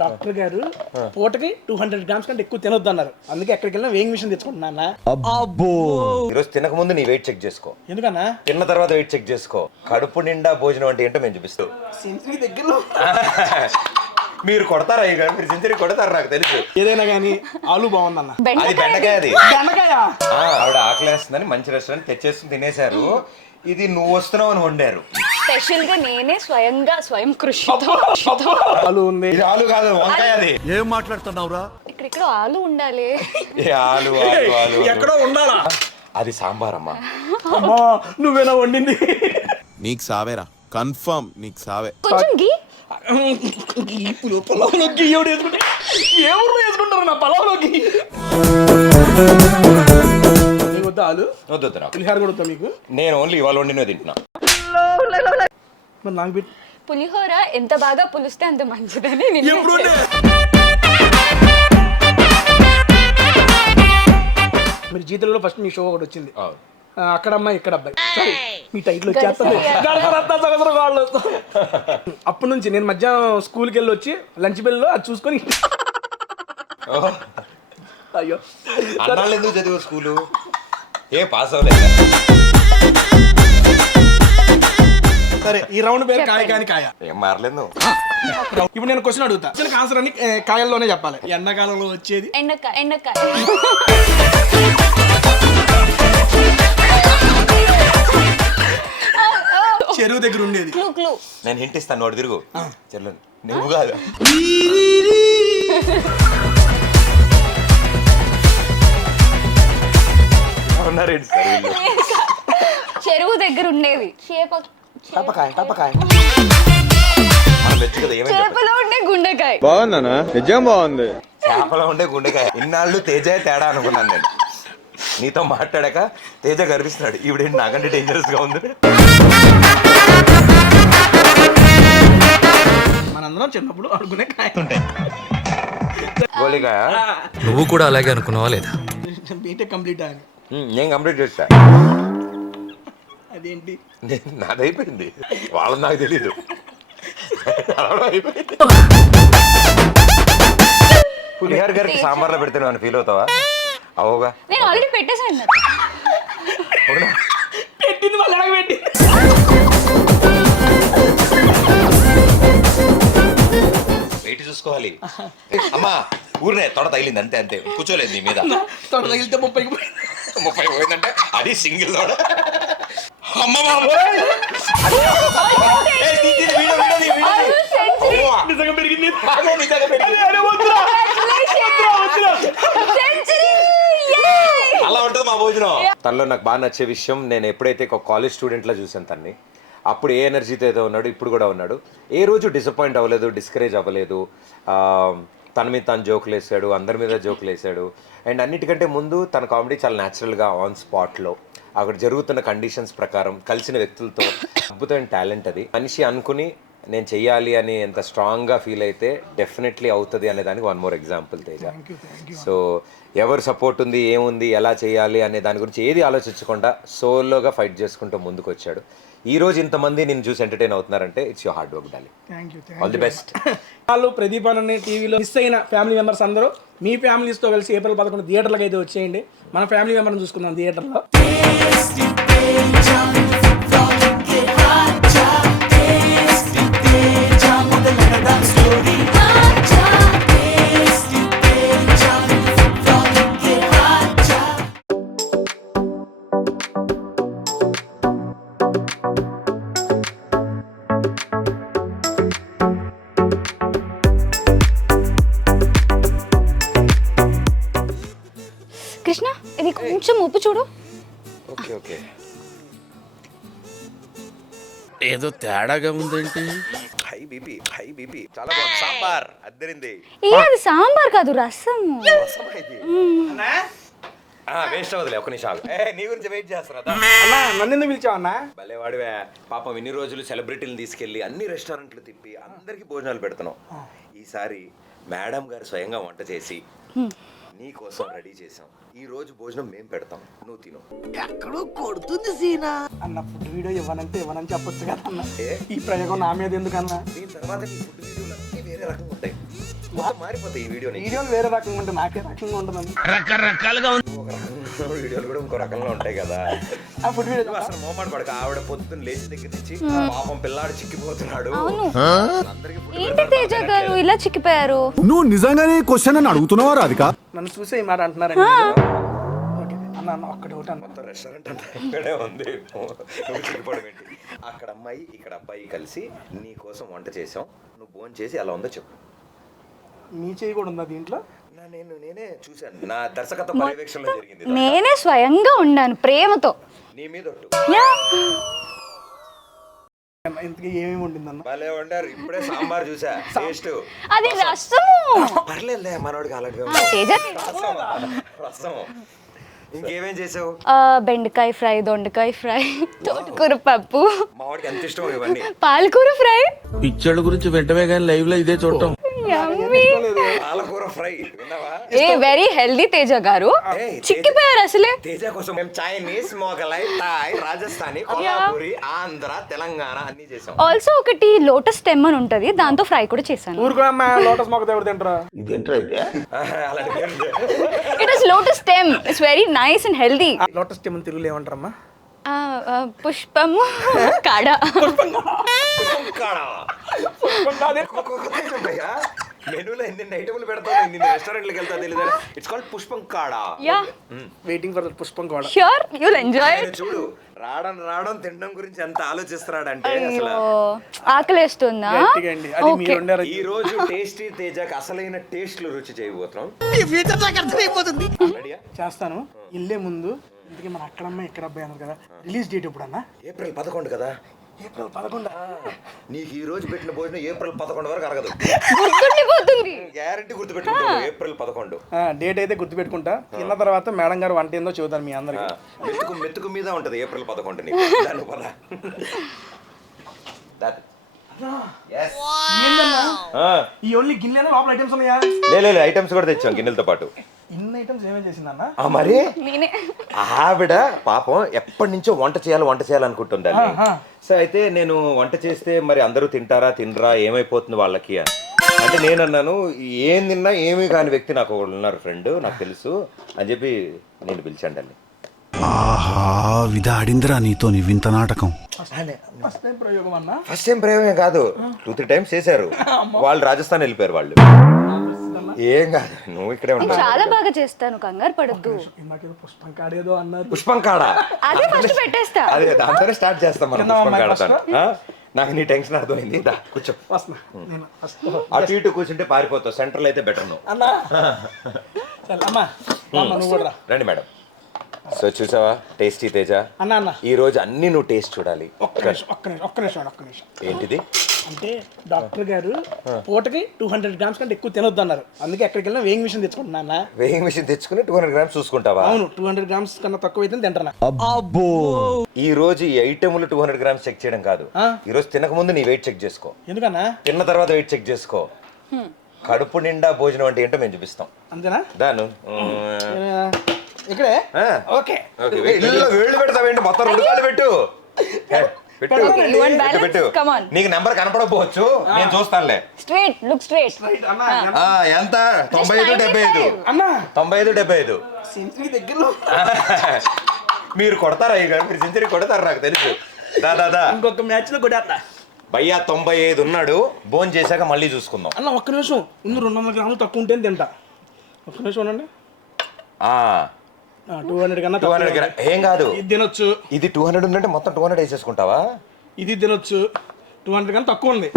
Doctor గారు పూటకి 200 grams కంటే ఎక్కువ తినొద్దు అన్నారు. అందుకే ఎక్కడికి వెళ్ళినా వేయింగ్ మిషన్ తెచ్చుకుంటున్నా. అబ్బో ఈరోజు తినక ముందు నీ వెయిట్ చెక్ చేసుకో, ఎందుకన్నా? తిన్న తర్వాత వెయిట్ చెక్ చేసుకో. కడుపు నిండా భోజనం అంటే ఏంటో మేము చూపిస్తాం. సెంచరీ దగ్గరలో మీరు కొడతారా ఇక? మీరు సెంచరీ కొడతారు నాకు తెలుసు. ఏదైనా కానీ ఆలు బాగుందన్న. అది బెండకాయ. అది బెండకాయ. ఆవిడ ఆకలేస్తుందని మంచి రెస్టారెంట్ తెచ్చేసుకుని తినేశారు. ఇది నువ్వు వస్తున్నావు అని వండారు. స్పెషల్ గా నేనే స్వయం కృషితో ఆలు ఉంది. ఇది ఆలు కాదు, వంకాయ. అది ఏం మాట్లాడుతున్నావురా? ఇక్కడ ఆలు ఉండాలి. ఏ ఆలు ఆలు ఆలు ఎక్కడో ఉండాలా? అది సాంబార్ అమ్మా. అమ్మా నువ్వేనా వండింది? నీకు సావేరా, కన్ఫర్మ్ నీకు సావే. కొంచెం గీ ఇప్పుడు పొలంలోకి ఎవడు వేసుకుంటే ఎవరు వేసుకుంటారు నా పొలంలోకి? నీకు వద్దా ఆలు? వద్దు నాకు. పులిహార కూడా వద్దా మీకు? నేను ఓన్లీ ఇవాళ వండినవి తింటున్నా. మరి నాకు పెట్టి పులిహోర ఎంత బాగా పులిస్తే అంత మంచిదని మీరు జీతంలో ఫస్ట్ మీ షో ఒకటి వచ్చింది. అక్కడ అమ్మాయి ఇక్కడ అబ్బాయి. సారీ మీ టైటిల్ వచ్చేస్తుంది. వాళ్ళు అప్పటి నుంచి నేను మధ్యాహ్నం స్కూల్కి వెళ్ళి వచ్చి లంచ్ బెల్లో అది చూసుకొని అయ్యో అన్నాళ్ళు ఎందుకు చదివా స్కూలు? ఏ పాస్ అవ్వలేదు. సరే ఈ రౌండ్ పేరు కాయ కాని కాయ. ఏం మారలేదు. ఇప్పుడు నేను క్వశ్చన్ అడుగుతా. ఆన్సర్ అన్ని కాయల్లోనే చెప్పాలి. ఎండాకాలంలో వచ్చేది ఎండకాయ చెరువు దగ్గర ఉండేది. నేను హింట్ ఇస్తాను, నోడు తిరుగు. చెల్లు నువ్వు కాదు. చెరువు దగ్గర ఉండేది. టపకాయ టపకాయ. చేపలో ఉండే గుండెకాయ. బాగుందనా? నిజం బాగుంది. చేపలో ఉండే గుండెకాయ. ఇన్నాళ్ళు తేజ తేడా అనుకున్నాను నేను. నీతో మాట్లాడాక తేజ గర్విస్తున్నాడు. ఈవిడేంటి నాకంటే డేంజరస్ గా ఉంది. మనందరం చిన్నప్పుడు ఆడుకునే కాయ ఉంటాయి. గోలికాయ. నువ్వు కూడా అలాగే అనుకున్నావా లేదా? బీటెక్ కంప్లీట్ అని నేను కంప్లీట్ చేస్తా. అదేంటి? నాదైపోయింది, వాళ్ళని నాకు తెలీదు. పులిహార గారికి సాంబార్లో పెడితే నువ్వు ఫీల్ అవుతావా? అవుగా, నేను ఆల్రెడీ పెట్టేసాను. పెట్టింది వాళ్ళు ఎలాగ పెట్టి. వెయిట్ చూసుకోవాలి. అమ్మా ఊరినే తొడ తగిలింది, అంతే అంతే. కూర్చోలేదు నీ మీద. తొడ తగిలితే 30 పోయిందంటే అది సింగిల్ తోడ. అమ్మ నిజంగా పెరిగింది. అలా ఉంటుంది మా భోజనం. తనలో నాకు బాగా నచ్చే విషయం, నేను ఎప్పుడైతే ఒక కాలేజ్ స్టూడెంట్ లా చూసాను తన్ని, అప్పుడు ఏ ఎనర్జీతో అయితే ఉన్నాడు ఇప్పుడు కూడా ఉన్నాడు. ఏ రోజు డిసప్పాయింట్ అవ్వలేదు, డిస్కరేజ్ అవ్వలేదు. తన మీద తను జోకులు వేసాడు, అందరి మీద జోకులు వేసాడు. అండ్ అన్నిటికంటే ముందు తన కామెడీ చాలా న్యాచురల్గా ఆన్ స్పాట్లో అక్కడ జరుగుతున్న కండిషన్స్ ప్రకారం కలిసిన వ్యక్తులతో అద్భుతమైన టాలెంట్. అది మనిషి అనుకుని నేను చెయ్యాలి అని ఎంత స్ట్రాంగ్గా ఫీల్ అయితే డెఫినెట్లీ అవుతుంది అనే దానికి one more example Teja. So ఎవరు సపోర్ట్ ఉంది, ఏముంది, ఎలా చేయాలి అనే దాని గురించి ఏది ఆలోచించకుండా సోలోగా ఫైట్ చేసుకుంటూ ముందుకు వచ్చాడు. ఈ రోజు ఇంతమంది నేను చూసి ఎంటర్టైన్ అవుతున్నారంటే it's your hard work darling. All the best. వాళ్ళు ప్రదీప్ అనే టీవీలో మిస్ అయిన ఫ్యామిలీ మెంబర్స్ అందరూ మీ ఫ్యామిలీస్తో కలిసి ఏప్రిల్ 11 థియేటర్లకు అయితే వచ్చేయండి. మన ఫ్యామిలీ మెంబర్ని చూసుకుందాం థియేటర్లో. కృష్ణ ఇది కొంచెం ఉప్పు చూడు. Okay okay. ఏదో తేడాగా ఉందేంటి? హై బీపీ చాలా బాగుంది. సాంబార్ అద్దరింది. అది సాంబార్ కాదు, రసం. వేస్ట్ అవ్వదులే, ఒక్క నిమిషం. నీ గురించి వెయిట్ చేస్తున్నా. అన్నా నన్ను ఎందుకు పిలిచావు అన్నా? భలే వాడివే. పాపం ఇన్ని రోజులు సెలబ్రిటీలు తీసుకెళ్ళి అన్ని రెస్టారెంట్లు తిప్పి అందరికి భోజనాలు పెడుతున్నాం. ఈసారి మేడం గారు స్వయంగా వంట చేసి నీ కోసం రెడీ చేసాం. ఈ రోజు భోజనం మేము పెడతాం, నువ్వు తిను. ఎక్కడో కొడుతుంది సీనా అన్న. ఫుడ్ వీడియో ఇవ్వనంటే ఇవ్వనని చెప్పొచ్చు కదా అన్న. ఈ ప్రయోగం నా మీద ఎందుకన్నా? దీని తర్వాత నీ ఫుడ్ వీడియోలు అన్నీ వేరే రకంగా ఉంటాయి. మొత్తం మారిపోతాయి ఈ వీడియో వీడియోలు వేరే రకంగా ఉంటే నాకే రకంగా ఉంటుందండి. వీడియోలు కూడా ఇంకో రకంగా ఉంటాయి కదా. ఆ ఫుడ్ వీడియో అసలు మోమాట పడక ఆవిడ పొద్దున్న లేచి దగ్గర నుంచి పాపం పిల్లాడు చిక్కిపోతున్నాడు. అందరికీ food ఏంటి తేజ గారు ఇలా చిక్కిపోయారు? నువ్వు నిజంగానే క్వశ్చన్ అని అడుగుతున్నావా రాధిక? నన్ను చూసే ఈ మాట అంటున్నారండి. ఓకే అన్న ఒక్కటి ఒకటి అన్న. మొత్తం రెస్టారెంట్ అంతా ఇక్కడే ఉంది. నువ్వు చిక్కిపోవడం ఏంటి? అక్కడ అమ్మాయి ఇక్కడ అబ్బాయి కలిసి నీ కోసం వంట చేసాం, నువ్వు భోజనం చేసి ఎలా ఉందో చెప్పు. నీ చేయి కూడా ఉందా దీంట్లో? నేనే చూశాను, నా దర్శకత్వ పర్యవేక్షణలో జరిగింది. నేనే స్వయంగా ఉండాను ప్రేమతో. నీ మీద ఒట్టు. యా. ఇంతకీ ఏమేమి ఉండిందన్న? భలే వండారు. ఇప్పుడే సాంబార్ చూసా, టేస్ట్ అది రసము. పర్లేదులే, మనోడికి అలాంటివి తేజ రసం. ఇంకేమేం చేసావు? బెండకాయ ఫ్రై, దొండకాయ ఫ్రై, తోటకూర పప్పు, మా వాడికి ఎంత ఇష్టం ఇవన్నీ. పాలకూర ఫ్రై. పిచ్చోళ్ళ గురించి వెంటనే కానీ లైవ్ లో ఇదే చూడటం. యమ్మీ. పాలకూర ఫ్రై విన్నావా? ఏ వెరీ హెల్దీ తేజ గారు. ఏయ్, చిక్కిపోయారు అసలే. తేజ కోసం మేము చైనీస్, మొగలై, థాయ్, రాజస్థానీ, కొల్హాపూరి, ఆంధ్ర, తెలంగాణ అన్ని చేసాం. ఆల్సో ఒకటి లోటస్ స్టెమ్ అని ఉంటది, దాంతో ఫ్రై కూడా చేశాను. ఊరుకో అమ్మ, లోటస్ మొక్క దేవుడు తింటారా? అలాంటి పేర్లు. It is lotus stem. It's very nice and healthy. Lotus stem తెలుగులో ఏమంటారమ్మా? పుష్పము కాడ. మెనూలో ఎన్ని ఐటమ్లు పెడతావు, ఎన్ని రెస్టారెంట్లకు వెళ్తా తెలియదు. ఇట్స్ కాల్డ్ పుష్పం కాడా. యా, వెయిటింగ్ ఫర్ పుష్పం కూడా. Sure you'll enjoy. చూడు, రావడం తినడం గురించి ఎంత ఆలోచిస్తున్నాడంటే అసలు. ఆకలేస్తుందా? గట్టిగా అండి. అది మీరు వండారు. ఈ రోజు టేస్టీ తేజాకి అసలైన టేస్ట్లు రుచి చేయబోతున్నాం. రెడీయా? చేస్తాను. ఇల్లే ముందు ఇంతకీ మన అక్కడమ్మ ఇక్కడ అబ్బాయి అన్నారు కదా, రిలీజ్ డేట్ ఎప్పుడు అన్న? ఏప్రిల్ 11 కదా. ఏప్రిల్ 11. నీకు ఈ రోజు పెట్టిన భోజనం ఏప్రిల్ 11 వరకు అరగదు. గుర్తుండిపోతుంది. గ్యారంటీ గుర్తుపెట్టుకుంటాను. ఏప్రిల్ 11. డేట్ అయితే గుర్తుపెట్టుకుంటా. తిన్న తర్వాత మేడం గారు వంట ఏందో చెబుతాను మీ అందరికి. మెతుకు మీద ఉంటది ఏప్రిల్ 11 నీకు. దాని పద. ఈ ఓన్లీ గిన్నెలో లోపల ఐటమ్స్ ఉన్నాయా? లేదు, ఐటమ్స్ కూడా తెచ్చాం గిన్నెలతో పాటు. ఇన్ని ఐటమ్స్ ఏమేమి చేసిందన్న? మరి నేనే. ఆవిడ పాపం ఎప్పటి నుంచో వంట చేయాలనుకుంటుంది. సో అయితే నేను వంట చేస్తే మరి అందరూ తినరా, ఏమైపోతుంది వాళ్ళకి అని అంటే నేను అన్నాను, ఏం తిన్నా ఏమీ కాని వ్యక్తి నాకు ఉన్నారు ఫ్రెండ్, నాకు తెలుసు అని చెప్పి నేను పిలిచాను అండి. ఆహా విధాడిందిరా నీతో నీ వింత నాటకం. ఫస్ట్ టైం ప్రయోగం అన్న. ఫస్ట్ టైం ప్రయోగమే కాదు, 2-3 times చేశారు. వాళ్ళు రాజస్థాన్ వెళ్ళిపోయారు వాళ్ళు. ఏం కాదు, నువ్వు ఇక్కడే ఉంటావు. చాలా బాగా చేస్తాను, కంగారు పడద్దు. ఇందాకేదో పుష్పం కాడేదో అన్నారు. పుష్పం కాడా? అదే ఫస్ట్ పెట్టేస్తా. అదే దాంతోనే స్టార్ట్ చేస్తాం మనం. పుష్పం కాడతాను. నాకు నీ టెన్షన్ అర్థమైంది. కూర్చో. వస్తున్నా నేను ఫస్ట్. అటు ఇటు కూర్చుంటే పారిపోతావు. సెంట్రల్ అయితే బెటర్ నువ్వు. అన్నా సరే అమ్మా, నువ్వు కూడా రా. రండి మేడం. సో చూసావా టేస్టీ తేజ, అన్న ఈ రోజు అన్ని నువ్వు టేస్ట్ చూడాలి. ఒక్క నిమిషం. ఏంటిది? అంటే డాక్టర్ గారు పూటకి 200 grams కంటే ఎక్కువ తినొద్దు అన్నారు. అందుకే ఎక్కడికి వెళ్ళినా వేయింగ్ మిషన్ తెచ్చుకుంటున్నా. వేయింగ్ మిషన్ తెచ్చుకుని 200 grams చూసుకుంటావా? అవును, 200 grams కన్నా తక్కువ అయితే తింటారా? ఈ రోజు ఈ ఐటెంలు 200 grams చెక్ చేయడం కాదు. ఈ రోజు తినక ముందు నీ వెయిట్ చెక్ చేసుకో. ఎందుకన్నా? తిన్న తర్వాత వెయిట్ చెక్ చేసుకో. కడుపు నిండా భోజనం అంటే ఏంటో మేము చూపిస్తాం. అంతేనా? దాను ఇక్కడే. ఓకే. వేళ్ళు పెడతావేంటి? మొత్తం 2 కాళ్ళు పెట్టు. You want balance? పెట్టు. Come on. నీకు నెంబర్ కనపడకపోవచ్చు, నేను చూస్తానులే. Straight, look straight. అన్నా ఎంత? 95-75. అన్నా 95-75. సెంచరీ దగ్గరలో. మీరు కొడతారా? మీరు సెంచరీ కొడతారు నాకు తెలుసు. దాదా ఇంకొక మ్యాచ్ లో కొడేస్తా. భయ్యా 95 ఉన్నాడు. భోజనం చేశాక మళ్ళీ చూసుకుందాం. అన్న ఒక్క నిమిషం, ముందు 200 grams తక్కువ ఉంటే తింటా. ఒక్క నిమిషం ఉండండి. 200 కన్నా 200 grams ఏం కాదు. ఇది తినొచ్చు. ఇది 200 ఉందంటే మొత్తం 200 వేసేసుకుంటావా? ఇది తినొచ్చు. 200 కన్నా తక్కువ ఉంది.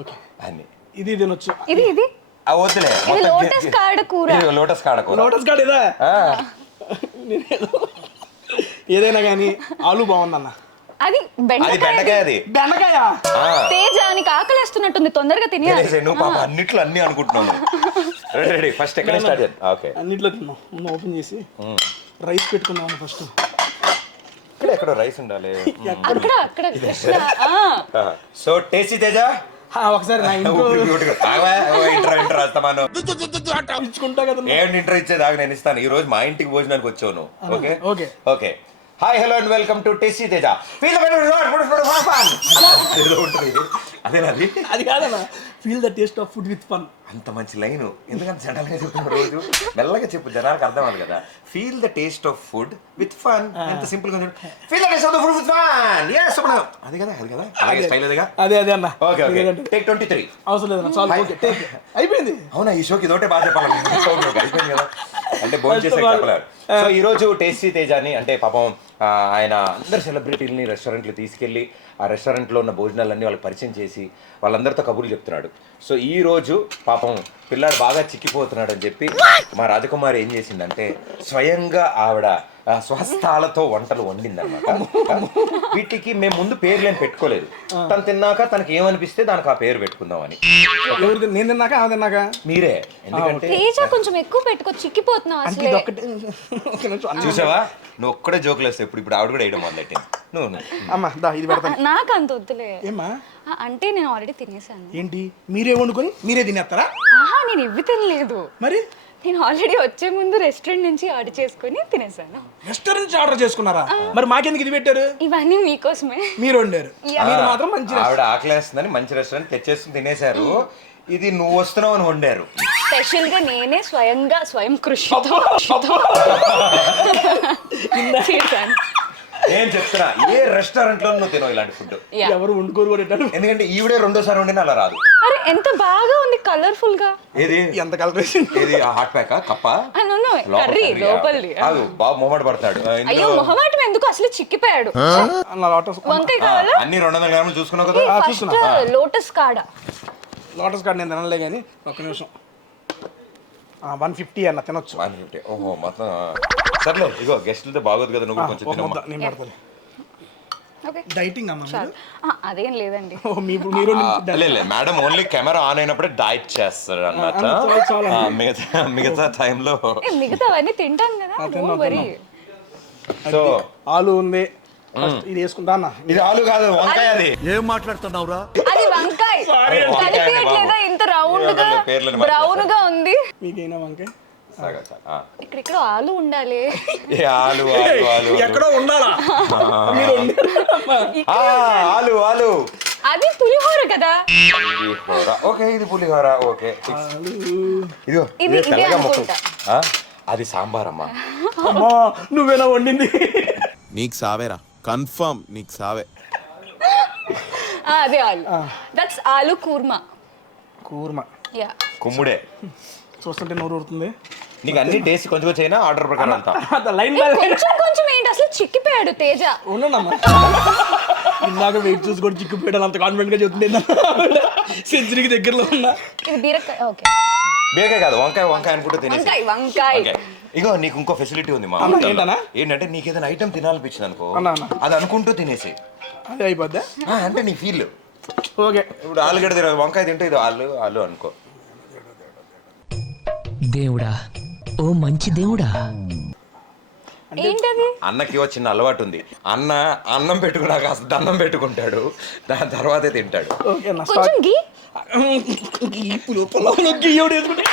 ఓకే అన్ని ఇది తినొచ్చు. ఇది వద్దులే. ఇది లోటస్ కాడ కూర. లోటస్ కాడ కూర. లోటస్ కాడ ఇదా? ఏదైనా కానీ ఆలు బాగుందన్న. అది అది బెండకాయ. బెండకాయ. అది బెండకాయ. తేజ నీకు ఆకలేస్తున్నట్టుంది, తొందరగా తినేయాలి. తినేసే, నువ్వు పాప అన్నిట్లో అన్ని అనుకుంటున్నావు. రెడీ ఫస్ట్ ఎక్కడ స్టార్ట్ చేద్దాం? ఓకే, అన్నిట్లో తిన్నాం. ముందు ఓపెన్ చేసి రైస్ పెట్టుకున్నాం ఫస్ట్. ఇక్కడ ఎక్కడో రైస్ ఉండాలి. అక్కడ సో టేస్టీ తేజ ఒకసారి నా ఇంటర్ వస్తామాను ఇచ్చుకుంటా కదా. ఏంటి ఇంటర్ ఇచ్చేది? ఆగు, నేను ఇస్తాను. ఈ రోజు మా ఇంటికి భోజనానికి వచ్చావు నువ్వు. Okay okay okay. Hi hello and welcome to tasty Teja. ఏదో ఉంటుంది. అదేనా అది? అది కాదన్న, feel the taste of food with fun. అంత మంచి లైన్ ఎందుకంటే జనాలుగా చెప్తున్న రోజు మెల్లగా చెప్పు, జనాలకు అర్థం అవ్వాలి కదా. Feel the taste of food with fun. ఎంత సింపుల్ గా feel the taste of the food with fun. yes అది కదా అలాగే స్టైల్ అదేగా. అదే అన్న. Okay okay take 23. అవసరం లేదన్న, చాలు. Okay take. అయిపోయింది. అవునా, ఈ షోకి ఇదోటే బాగా చెప్పాలి. అయిపోయింది కదా, అంటే భోజనం చేసే చెప్పలేరు. సో ఈ రోజు టేస్టీ తేజాని అంటే పాపం ఆయన అందరు సెలబ్రిటీలని రెస్టారెంట్లు తీసుకెళ్ళి ఆ రెస్టారెంట్లో ఉన్న భోజనాలన్నీ వాళ్ళకి పరిచయం చేసి వాళ్ళందరితో కబుర్లు చెప్తున్నాడు. సో ఈ రోజు పాపం పిల్లాడు బాగా చిక్కిపోతున్నాడు అని చెప్పి మా రాజకుమారి ఏం చేసిందంటే స్వయంగా ఆవిడ స్వస్థాలతో వంటలు వండిందన్నమాట. వీటికి మేము ముందు పేర్లేం పెట్టుకోలేదు. తను తిన్నాక తనకి ఏమనిపిస్తే దానికి ఆ పేరు పెట్టుకుందామని. నేను తిన్నాక ఆమె తిన్నాక మీరే, ఎందుకంటే తేజ కొంచెం ఎక్కువ పెట్టుకో, చిక్కిపోతున్నావు అసలు. చూసావా, నువ్వు ఒక్కడే జోకులు వేస్తావు. ఇప్పుడు ఆవిడ కూడా వేయడం మొదలెట్టింది. నువ్వు అమ్మా దా ఇది పెడతాను. నాకు అంత వద్దులే. ఏమ్మా అంటే నేను ఆల్రెడీ తినేసాను. ఏంటి మీరే వండుకొని మీరే తినేస్తారా? ఆహా, నేను ఇవి తినలేదు. మరి నేను ఆల్రెడీ వచ్చే ముందు రెస్టారెంట్ నుంచి ఆర్డర్ చేసుకుని తినేసాను. రెస్టారెంట్ నుంచి ఆర్డర్ చేసుకున్నారా? మరి మాకెందుకు ఇది పెట్టారు? ఇవన్నీ మీకోసమే. మీరు వండారు, మీరు మాత్రం మంచి ఆవిడ ఆకలేస్తుందని మంచి రెస్టారెంట్ తెచ్చేసుకుని తినేశారు. ఇది నువ్వు వస్తున్నావు అని వండారు. స్పెషల్ గా నేనే స్వయం కృషితో చేశాను. నేను చెప్తున్నా, ఏ రెస్టారెంట్ లో నువ్వు తినవు ఇలాంటి ఫుడ్. ఎవరు వండుకోరు కూడా పెట్టారు. ఎందుకంటే ఈవిడే రెండోసారి వండినా అలా రాదు. అరే ఎంత బాగా ఉంది, కలర్ఫుల్ గా. ఏది ఎంత కలరేషన్? ఏది హాట్ ప్యాక్ కప్ప కర్రీ లోపలిది. బాబు మొహమాట పడతాడు. అయ్యో మొహమాటం ఎందుకు, అసలు చిక్కిపోయాడు. వంకాయ కావాలా? అన్ని 200 గ్రాములు చూసుకున్నావు కదా. ఫస్ట్ లోటస్ కాడ. లోటస్ కార్డ్ నేను తినలే కానీ ఒక్క నిమిషం. 150 అన్న తినొచ్చు. 150. ఓహో మొత్తం సర్లే. ఇగో గెస్టులతో బాగోదు కదా, నువ్వు కొంచెం తినమ్మా. నేను పెడతాను. ఓకే డైటింగ్ అమ్మా మీరు? అదేం లేదండి. మీరు లేదు మేడం, ఓన్లీ కెమెరా ఆన్ అయినప్పుడే డైట్ చేస్తారు అన్నమాట. మిగతా టైంలో మిగతావన్నీ తింటాం కదా. Don't worry. సో ఆలు ఉంది, ఇది వేసుకుంటా అన్న. ఇది ఆలు కాదు, వంకాయ. అది ఏం మాట్లాడుతున్నావురా? అది వంకాయ. కనిపించట్లేదా ఇంత రౌండ్ గా బ్రౌన్ గా ఉంది? మీకైనా వంకాయ ఇక్కడ ఆలు ఉండాలి. ఆలు ఆలు ఆలు ఎక్కడో ఉండాలా? మీరు ఆలు ఆలు అది పులిహోర కదా. ఓకే ఇది పులిహోర. ఓకే ఇదిగో ఇది తెల్లగా మొత్తం. అనుకుంటా. అది సాంబార్ అమ్మా. అమ్మా నువ్వేనా వండింది? నీకు సావేరా, కన్ఫర్మ్ నీకు సావే. అదే ఆలు. దట్స్ ఆలు కూర్మా. కూర్మా యా. కుమ్ముడే. చూస్తుంటే నోరు ఊరుతుంది. నీకు అన్ని టేస్ట్ కొంచెం చైనా ఆర్డర్ ప్రకారం అంతా లైన్ కొంచెం ఏంటి, అసలు చిక్కిపోయాడు తేజ. ఉండమ్మా. ఇందాక వెయిట్ చూసి కూడా చిక్కుపోయాడు, అంత కాన్ఫిడెంట్ గా చెప్తుంది. సెంచరీకి దగ్గరలో ఉన్నా. ఇది బీరకాయ. ఓకే బీరకాయ కాదు, వంకాయ. వంకాయ అనుకుంటూ తినేసి. వంకాయ. ఇగో నీకు ఇంకో ఫెసిలిటీ ఉంది మా ఏంటన్నా? ఏంటంటే నీకు ఏదైనా ఐటమ్ తినాలనిపించింది అనుకో, అది అనుకుంటూ తినేసి అదే అయిపోద్దా? అంటే నీ ఫీల్. ఓకే ఇప్పుడు ఆలుగడ్డ తినదు, వంకాయ తింటే ఇది ఆలు ఆలు అనుకో. దేవుడా, ఓ మంచి దేవుడా. ఏంటది? అన్నకి చిన్న అలవాటు ఉంది. అన్నం పెట్టుకున్నాక కాస్త దండం పెట్టుకుంటాడు, దాని తర్వాతే తింటాడు. ఓకే అన్న. కొంచెం గీ. పొలంలోకి వేసుకుంటే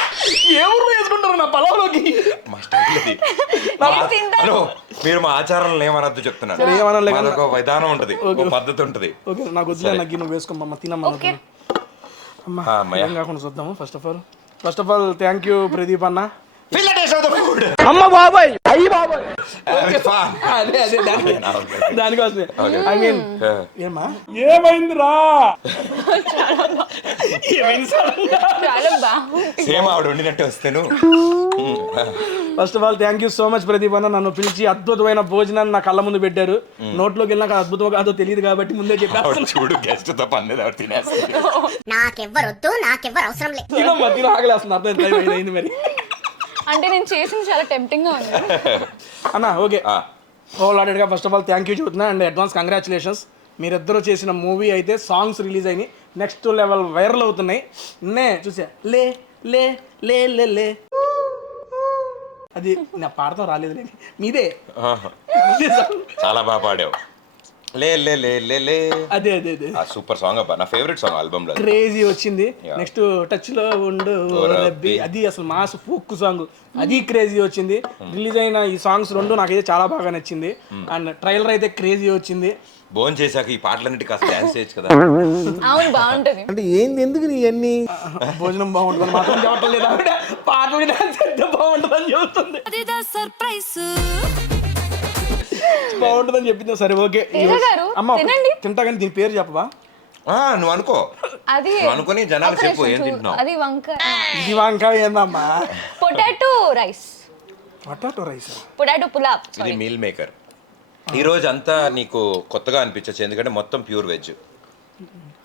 ఏ ఊర్లో వేసుకుంటారు నా పొలంలోకి? మా స్టైల్ ఇది. హలో, మీరు మా ఆచారాలను ఏమనద్దు చెప్తున్నాను. ఒక విధానం ఉంటది, ఒక పద్ధతి ఉంటది. ఓకే నాకు వద్దులే, నాకు నువ్వు వేసుకోమ్మా, తినమ్మా. అమ్మా ఏం కాకుండా చూద్దాము. First of all thank you Pradeep అన్న. అమ్మ బాబాయ్, అయ్యి బాబాయ్. అదే దానికోసమే. ఐ మీన్ ఏమా ఏమైందిరా? ఏమైంది సార్? సేమ్ ఆవిడ వండినట్టే వస్తాను. First of all thank you so much Pradeep అన్న. నన్ను పిలిచి అద్భుతమైన భోజనాన్ని నా కళ్ళ ముందు పెట్టారు. నోట్లోకి వెళ్ళినాక అద్భుతం కాదో తెలియదు కాబట్టి ముందే చెప్పాను. చూడు గెస్ట్ తో పని తినేస్తుంది. నాకెవ్వరొద్దు, నాకెవ్వరు అవసరం లేదు. తినమ్మా, ఆగలేస్తుంది. అర్థం అయింది మరి. అంటే నేను చేసింది చాలా టెంప్టింగ్ గా ఉంది అన్న. ఓకే హోల్ హార్టెడ్గా first of all thank you చెబుతున్నా అండ్ అడ్వాన్స్ కంగ్రాచులేషన్స్. మీరిద్దరూ చేసిన మూవీ అయితే సాంగ్స్ రిలీజ్ అయినాయి, నెక్స్ట్ లెవెల్ వైరల్ అవుతున్నాయి. చూసా లే లే లే లే లే అది నా పాడతాం రాలేదు లేని మీదే. చాలా బాగా పాడావు. లే లే లే లే లే. అదే అదే అదే సూపర్ సాంగ్ అబ్బా, నా ఫేవరెట్ సాంగ్ ఆల్బమ్ లో. క్రేజీ వచ్చింది. నెక్స్ట్ టచ్ లో ఉండు రబ్బీ, అది అసలు మాస్ ఫోక్ సాంగ్, అది క్రేజీ వచ్చింది. రిలీజ్ అయిన ఈ సాంగ్స్ రెండు నాకైతే చాలా బాగా నచ్చింది. అండ్ ట్రైలర్ అయితే క్రేజీ వచ్చింది. భోజనం చేశాక ఈ పాటలన్నిటి కాస్త డాన్స్ చేయొచ్చు కదా. అవును బాగుంటది. అంటే ఏంది ఎందుకు నీ అన్ని భోజనం బాగుంటుంది మాత్రం చెప్పట్లేదు ఆవిడ. పాటలు డాన్స్ అయితే బాగుంటుందని చెబుతుంది. బాగుంటుందని చెప్పింది. సరే ఓకే తేజ గారు, అమ్మ తినండి. తింటా కానీ దీని పేరు చెప్పవా? నువ్వు అనుకో, అది నువ్వు అనుకుని జనాలు చెప్పు ఏం తింటున్నావు. అది వంకాయ, ఇది వంకాయ ఏందమ్మా? Potato rice, potato rice, potato pulao. ఇది మీల్ మేకర్. ఈ రోజు అంతా నీకు కొత్తగా అనిపించచ్చు ఎందుకంటే మొత్తం ప్యూర్ వెజ్.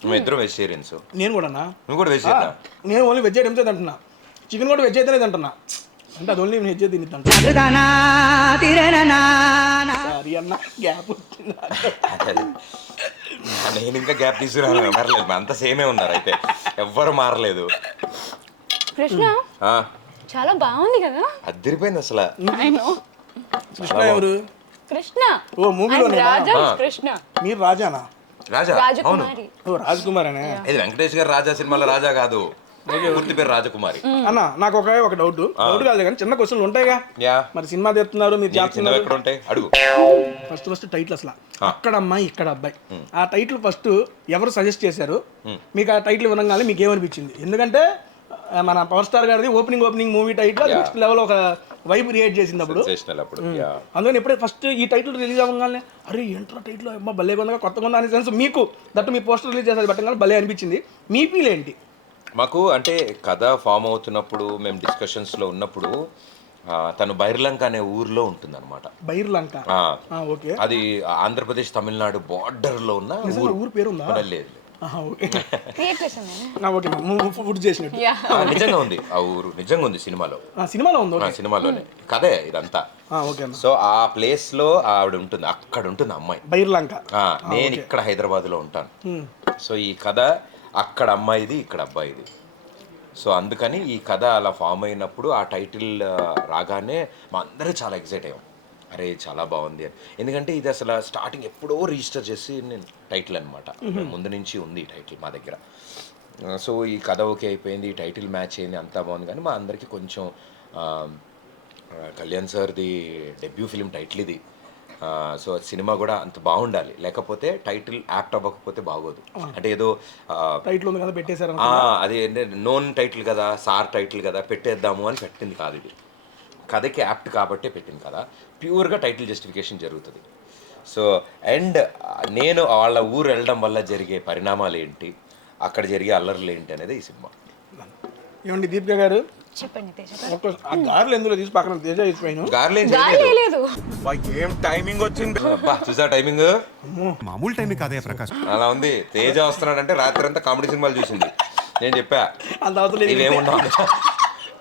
మేము ఇద్దరం వెజిటేరియన్స్. నేను కూడానా? నువ్వు కూడా వెజిటేరియన్? నేను ఓన్లీ వెజ్ ఐటమ్సే తింటున్నా. చికెన్ కూడా వెజ్ అయితేనే తింటున్నా. అంటే అది ఓన్లీ నేను వెజ్ తిని తింటా. సారీ అన్న, గ్యాప్ వచ్చింది. నేను ఇంకా గ్యాప్ తీసుకురాను, మారలేదు, అంత సేమే ఉన్నారు అయితే, ఎవ్వరు మారలేదు. కృష్ణ చాలా బాగుంది కదా. అదిరిపోయింది అసలు. కృష్ణ ఎవరు? కృష్ణ ఓ మూవీలో రాజా కృష్ణ. మీరు రాజానా? రాజా, అవును. రాజకుమారి. ఓ రాజ్ కుమార్ అనే. ఇది వెంకటేష్ గారు రాజా సినిమాలో రాజా కాదు, పూర్తి పేరు రాజకుమారి. అన్న నాకు ఒక డౌట్ కాదు కానీ చిన్న క్వశ్చన్లు ఉంటాయిగా. యా, మరి సినిమా తీస్తున్నారు మీరు చిన్నవి చేస్తున్నారు. ఎక్కడ ఉంటాయి అడుగు. ఫస్ట్ టైటిల్ అసలు అక్కడ అమ్మాయి ఇక్కడ అబ్బాయి, ఆ టైటిల్ ఫస్ట్ ఎవరు సజెస్ట్ చేశారు? మీకు ఆ టైటిల్ వినగానే మీకు ఏమనిపించింది? ఎందుకంటే మన పవర్ స్టార్ గారిది opening movie title next level ఒక వైబ్ క్రియేట్ చేసింది అప్పుడు. అందుకని ఎప్పుడైతే ఫస్ట్ ఈ టైటిల్ రిలీజ్ అవ్వగానే అరే ఏంట్రా టైటిల్ అమ్మా భలే కొందగా కొత్తగా ఉందా అనే సెన్స్ మీకు దట్టు మీ పోస్టర్ రిలీజ్ చేసేది పెట్టగానే భలే అనిపించింది. మీ ఫీల్ ఏంటి? మాకు అంటే కథ ఫామ్ అవుతున్నప్పుడు మేము డిస్కషన్స్లో ఉన్నప్పుడు తను బైర్లంక అనే ఊర్లో ఉంటుంది అనమాట. బైర్లంక, ఓకే. అది ఆంధ్రప్రదేశ్ తమిళనాడు బార్డర్లో ఉన్న ఊరు పేరు ఉందా? లేదు, ఫుడ్ చేసినట్టు నిజంగా ఉంది ఆ ఊరు, నిజంగా ఉంది సినిమాలో. సినిమాలో ఉంది, సినిమాలోనే కదే ఇదంతా. సో ఆ ప్లేస్ లో ఆవిడ ఉంటుంది, అక్కడ ఉంటుంది అమ్మాయి బైర్లంక. నేను ఇక్కడ హైదరాబాద్ లో ఉంటాను. సో ఈ కథ అక్కడ అమ్మాయిది, ఇక్కడ అబ్బాయిది. సో అందుకని ఈ కథ అలా ఫామ్ అయినప్పుడు ఆ టైటిల్ రాగానే మా అందరూ చాలా ఎక్సైట్ అయ్యాం. అరే చాలా బాగుంది అని. ఎందుకంటే ఇది అసలు స్టార్టింగ్ ఎప్పుడో రిజిస్టర్ చేసి నేను టైటిల్ అనమాట, ముందు నుంచి ఉంది ఈ టైటిల్ మా దగ్గర. సో ఈ కథ ఓకే అయిపోయింది, ఈ టైటిల్ మ్యాచ్ అయింది, అంతా బాగుంది. కానీ మా అందరికీ కొంచెం కళ్యాణ్ సార్ది డెబ్యూ ఫిలిం టైటిల్ ఇది. సో సినిమా కూడా అంత బాగుండాలి, లేకపోతే టైటిల్ యాప్ట్ అవ్వకపోతే బాగోదు. అంటే ఏదో టైటిల్ ఉంది కదా పెట్టేశారు, అది నోన్ టైటిల్ కదా, సార్ టైటిల్ కదా పెట్టేద్దాము అని పెట్టింది కాదు. ఇది కథకి యాప్ట్ కాబట్టే పెట్టింది కదా, ప్యూర్గా టైటిల్ జస్టిఫికేషన్ జరుగుతుంది. సో అండ్ నేను వాళ్ళ ఊరు వెళ్ళడం వల్ల జరిగే పరిణామాలు ఏంటి, అక్కడ జరిగే అల్లర్లు ఏంటి అనేది ఈ సినిమా. ఏమండి దీపిక గారు చెప్పండి తేజ. గారెలు ఎందులో తీసి పక్కన తేజ తీసిపోయాను. లేదు ఏం టైమింగ్ వచ్చింది. చూసా టైమింగ్ మామూలు టైమింగ్ కాదే ప్రకాష్. అలా ఉంది. తేజ వస్తున్నాడంటే రాత్రి అంతా కామెడీ సినిమాలు చూసింది. నేను చెప్పా అంత అవసరం ఇవేముండవు,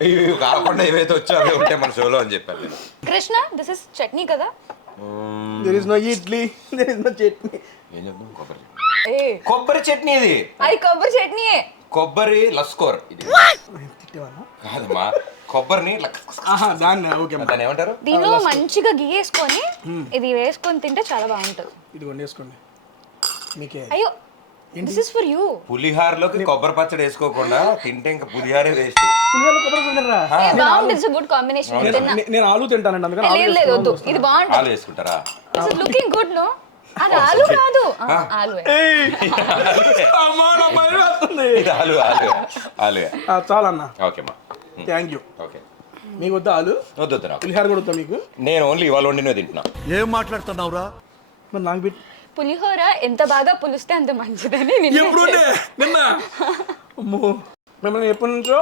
ఇవి కాకుండా ఏవైతే వచ్చో అవే ఉంటాయి మన షోలో అని చెప్పాను నేను. కృష్ణ దిస్ ఇస్ చట్నీ కదా. There is no idli, there is no chutney. ఏం చెప్తాం? కొబ్బరి ఏ కొబ్బరి చట్నీ ఇది. అది కొబ్బరి చట్నీయే. కొబ్బరి లస్కోర్ ఇది కాదమ్మా, కొబ్బరిని దాన్ని ఏమంటారు? దీనిలో మంచిగా గీయేసుకొని ఇది వేసుకొని తింటే చాలా బాగుంటుంది. ఇది వండేసుకోండి మీకే. అయ్యో దిస్ ఇస్ ఫర్ యూ. పులిహారలోకి కొబ్బరి పచ్చడి వేసుకోకుండా తింటే ఇంకా పులిహారే వేస్ట్. బాగుంటుంది, ఇట్స్ గుడ్ కాంబినేషన్. నేను ఆలు తింటానండి, అందుకని లేదు వద్దు, ఇది బాగుంటుంది. ఆలు వేసుకుంటారా? It's looking good. నో అది ఆలు కాదు, ఆలు. చాలన్నా, ఓకేమ్మా, థ్యాంక్ యూ. ఓకే. మీకు వద్దా ఆలు? వద్దు, పులిహార కూడా వద్దా మీకు? నేను ఓన్లీ ఇవాళ వండినే తింటున్నా. ఏం మాట్లాడుతున్నావురా? మరి నాకు పెట్టి పులిహోర ఎంత బాగా పులిస్తే అంత మంచిదని నిన్న అమ్మో మిమ్మల్ని ఎప్పటి నుంచో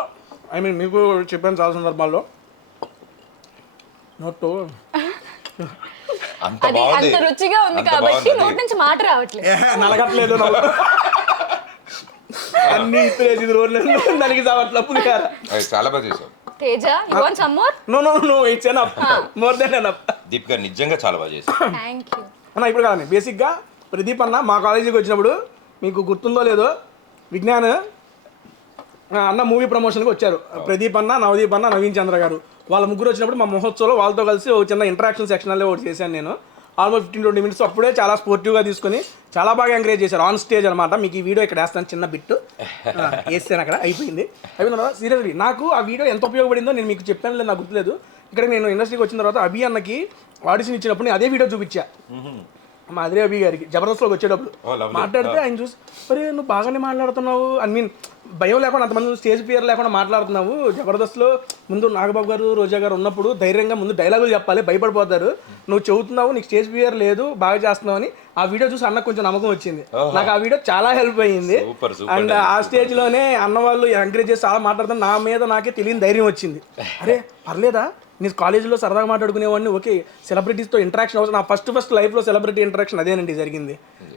మీకు చెప్పాను చాలా సందర్భాల్లో. నోట్ అంత అది బాగుంది, అంత రుచిగా ఉంది కాబట్టి నోటి నుంచి మాట రావట్లేదు. నలగట్లేదు అన్ని ఇప్పుడేది దానికి చావట్ల పులిహార. చాలా బాగా చేసావు Teja. You want some more? No it's enough, more than enough. Deepika నిజంగా చాలా బాగా చేసావు. థ్యాంక్ యూ అన్న. ఇప్పుడు కాదండి, బేసిక్గా ప్రదీప్ అన్న మా కాలేజీకి వచ్చినప్పుడు మీకు గుర్తుందో లేదో, విజ్ఞాన్ అన్న మూవీ ప్రమోషన్కి వచ్చారు. ప్రదీప్ అన్న, నవదీప్ అన్న, నవీన్ చంద్ర గారు వాళ్ళ ముగ్గురు వచ్చినప్పుడు మా మహోత్సవంలో వాళ్ళతో కలిసి ఒక చిన్న ఇంటరాక్షన్ సెక్షన్లో ఒకటి చేశాను నేను. Almost 15-20 minutes. అప్పుడే చాలా స్పోర్టివ్గా తీసుకొని చాలా బాగా ఎంకరేజ్ చేశారు ఆన్ స్టేజ్ అనమాట. మీకు ఈ వీడియో ఇక్కడ వేస్తాను, చిన్న బిట్టు వేస్తాను అక్కడ. అయిపోయింది తర్వాత సీరియస్లీ నాకు ఆ వీడియో ఎంత ఉపయోగపడిందో నేను మీకు చెప్పాను లేదు, నాకు గుర్తులేదు. ఇక్కడ నేను ఇండస్ట్రీకి వచ్చిన తర్వాత అభి అన్నకి ఆడిషన్ ఇచ్చినప్పుడు నేను అదే వీడియో చూపించా. మా అదిరే అభి గారికి జబర్దస్త్లోకి వచ్చేటప్పుడు lovely. మాట్లాడితే ఆయన చూసి అరే నువ్వు బాగానే మాట్లాడుతున్నావు ఐ మీన్ భయం లేకుండా అంతమంది స్టేజ్ ఫియర్ లేకుండా మాట్లాడుతున్నావు జబర్దస్త్లో ముందు నాగబాబు గారు రోజా గారు ఉన్నప్పుడు ధైర్యంగా ముందు డైలాగులు చెప్పాలి భయపడిపోతారు నువ్వు చెబుతున్నావు నీకు స్టేజ్ ఫియర్ లేదు బాగా చేస్తున్నావు అని ఆ వీడియో చూసి అన్నకు కొంచెం నమ్మకం వచ్చింది నాకు ఆ వీడియో చాలా హెల్ప్ అయ్యింది అండ్ ఆ స్టేజ్లోనే అన్న వాళ్ళు ఎంకరేజ్ చేసి చాలా మాట్లాడుతాను నా మీద నాకే తెలియని ధైర్యం వచ్చింది అరే పర్లేదా నేను కాలేజీలో సరదాగా మాట్లాడుకునేవాడిని ఓకే సెలబ్రిటీస్తో ఇంటరాక్షన్ అవుతుంది నా ఫస్ట్ లైఫ్లో సెలబ్రిటీ ఇంటరాక్షన్ అదేనండి జరిగింది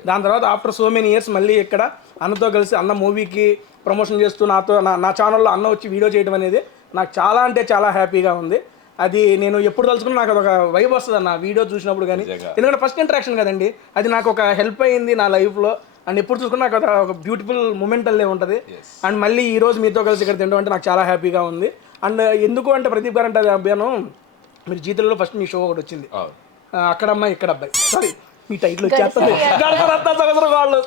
దాని తర్వాత ఆఫ్టర్ సో మెనీ ఇయర్స్ మళ్ళీ ఇక్కడ అన్నతో కలిసి అన్న మూవీకి ప్రమోషన్ చేస్తూ నాతో నా ఛానల్లో అన్న వచ్చి వీడియో చేయడం అనేది నాకు చాలా అంటే చాలా హ్యాపీగా ఉంది అది నేను ఎప్పుడు తలుచుకున్నా నాకు ఒక వైబ్ వస్తుంది అన్న వీడియో చూసినప్పుడు కానీ ఎందుకంటే ఫస్ట్ ఇంటరాక్షన్ కదండి అది నాకు ఒక హెల్ప్ అయ్యింది నా లైఫ్లో అండ్ ఎప్పుడు చూసుకున్నా నాకు ఒక బ్యూటిఫుల్ మూమెంట్ అల్లే ఉంటుంది అండ్ మళ్ళీ ఈ రోజు మీతో కలిసి ఇక్కడ తినడం అంటే నాకు చాలా హ్యాపీగా ఉంది అండ్ ఎందుకు అంటే ప్రదీప్ గారు అంటే అది అభ్యానం మీరు జీతంలో ఫస్ట్ మీ షో ఒకటి వచ్చింది అక్కడ అమ్మాయి ఇక్కడ అబ్బాయి సారీ మీ టైటిల్ వచ్చేస్తుంది వాళ్ళు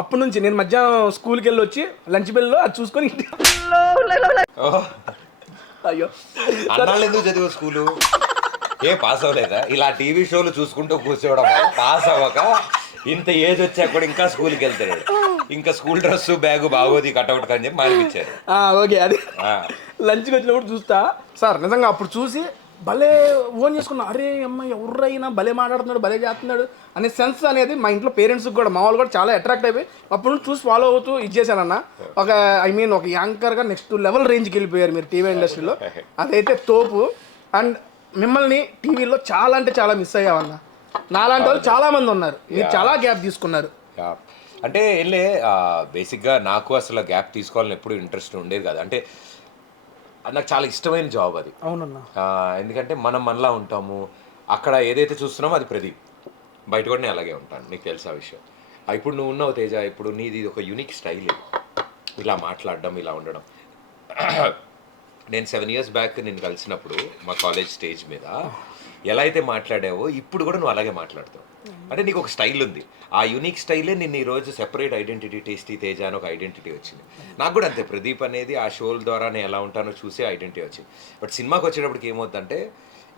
అప్పటి నుంచి నేను మధ్యాహ్నం స్కూల్కి వెళ్ళి వచ్చి లంచ్ బెల్లో అది చూసుకొని అయ్యో అన్నాళ్ళు ఎందుకు చదివా స్కూలు ఏ పాస్ అవ్వలేదా ఇలా టీవీ షోలు చూసుకుంటూ కూర్చోవడం పాస్ అవ్వక ఇంత ఏజ్ వచ్చాక కూడా ఇంకా స్కూల్కి వెళ్తాడు ఇంకా స్కూల్ డ్రెస్ బ్యాగ్ బాగోది కట్అవుట్ అని చెప్పి మానిపించారు ఓకే అది లంచ్కి వచ్చినప్పుడు చూస్తా సార్ నిజంగా అప్పుడు చూసి భలే ఓన్ చేసుకున్నా అరే అమ్మ ఎవరైనా భలే మాట్లాడుతున్నాడు భలే చేస్తున్నాడు అనే సెన్స్ అనేది మా ఇంట్లో పేరెంట్స్కి కూడా మా వాళ్ళు కూడా చాలా అట్రాక్ట్ అయిపోయి అప్పుడు నుంచి చూసి ఫాలో అవుతూ ఇచ్చేసానన్న ఒక ఐ మీన్ ఒక యాంకర్గా నెక్స్ట్ లెవెల్ రేంజ్కి వెళ్ళిపోయారు మీరు టీవీ ఇండస్ట్రీలో అదైతే తోపు అండ్ మిమ్మల్ని టీవీలో చాలా అంటే చాలా మిస్ అయ్యామన్న నాలాంటి వాళ్ళు చాలా మంది ఉన్నారు మీరు చాలా గ్యాప్ తీసుకున్నారు అంటే వెళ్ళే బేసిక్గా నాకు అసలు గ్యాప్ తీసుకోవాలని ఎప్పుడు ఇంట్రెస్ట్ ఉండేది కదా అంటే నాకు చాలా ఇష్టమైన జాబ్ అది అవునన్నా ఎందుకంటే మనం మనలా ఉంటాము అక్కడ ఏదైతే చూస్తున్నామో అది ప్రదీప్ బయట కూడా నేను అలాగే ఉంటాను నీకు తెలుసు ఆ విషయం ఇప్పుడు నువ్వు ఉన్నావు తేజ ఇప్పుడు నీది ఒక యూనిక్ స్టైల్ ఇలా మాట్లాడడం ఇలా ఉండడం నేను 7 years బ్యాక్ నేను కలిసినప్పుడు మా కాలేజ్ స్టేజ్ మీద ఎలా అయితే మాట్లాడావో ఇప్పుడు కూడా నువ్వు అలాగే మాట్లాడతావు అంటే నీకు ఒక స్టైల్ ఉంది ఆ యూనిక్ స్టైలే నిన్ను ఈరోజు సెపరేట్ ఐడెంటిటీ టేస్టీ తేజ అని ఒక ఐడెంటిటీ వచ్చింది నాకు కూడా అంతే ప్రదీప్ అనేది ఆ షోల ద్వారా నేను ఎలా ఉంటానో చూసే ఐడెంటిటీ వచ్చింది బట్ సినిమాకి వచ్చేటప్పటికి ఏమవుతుందంటే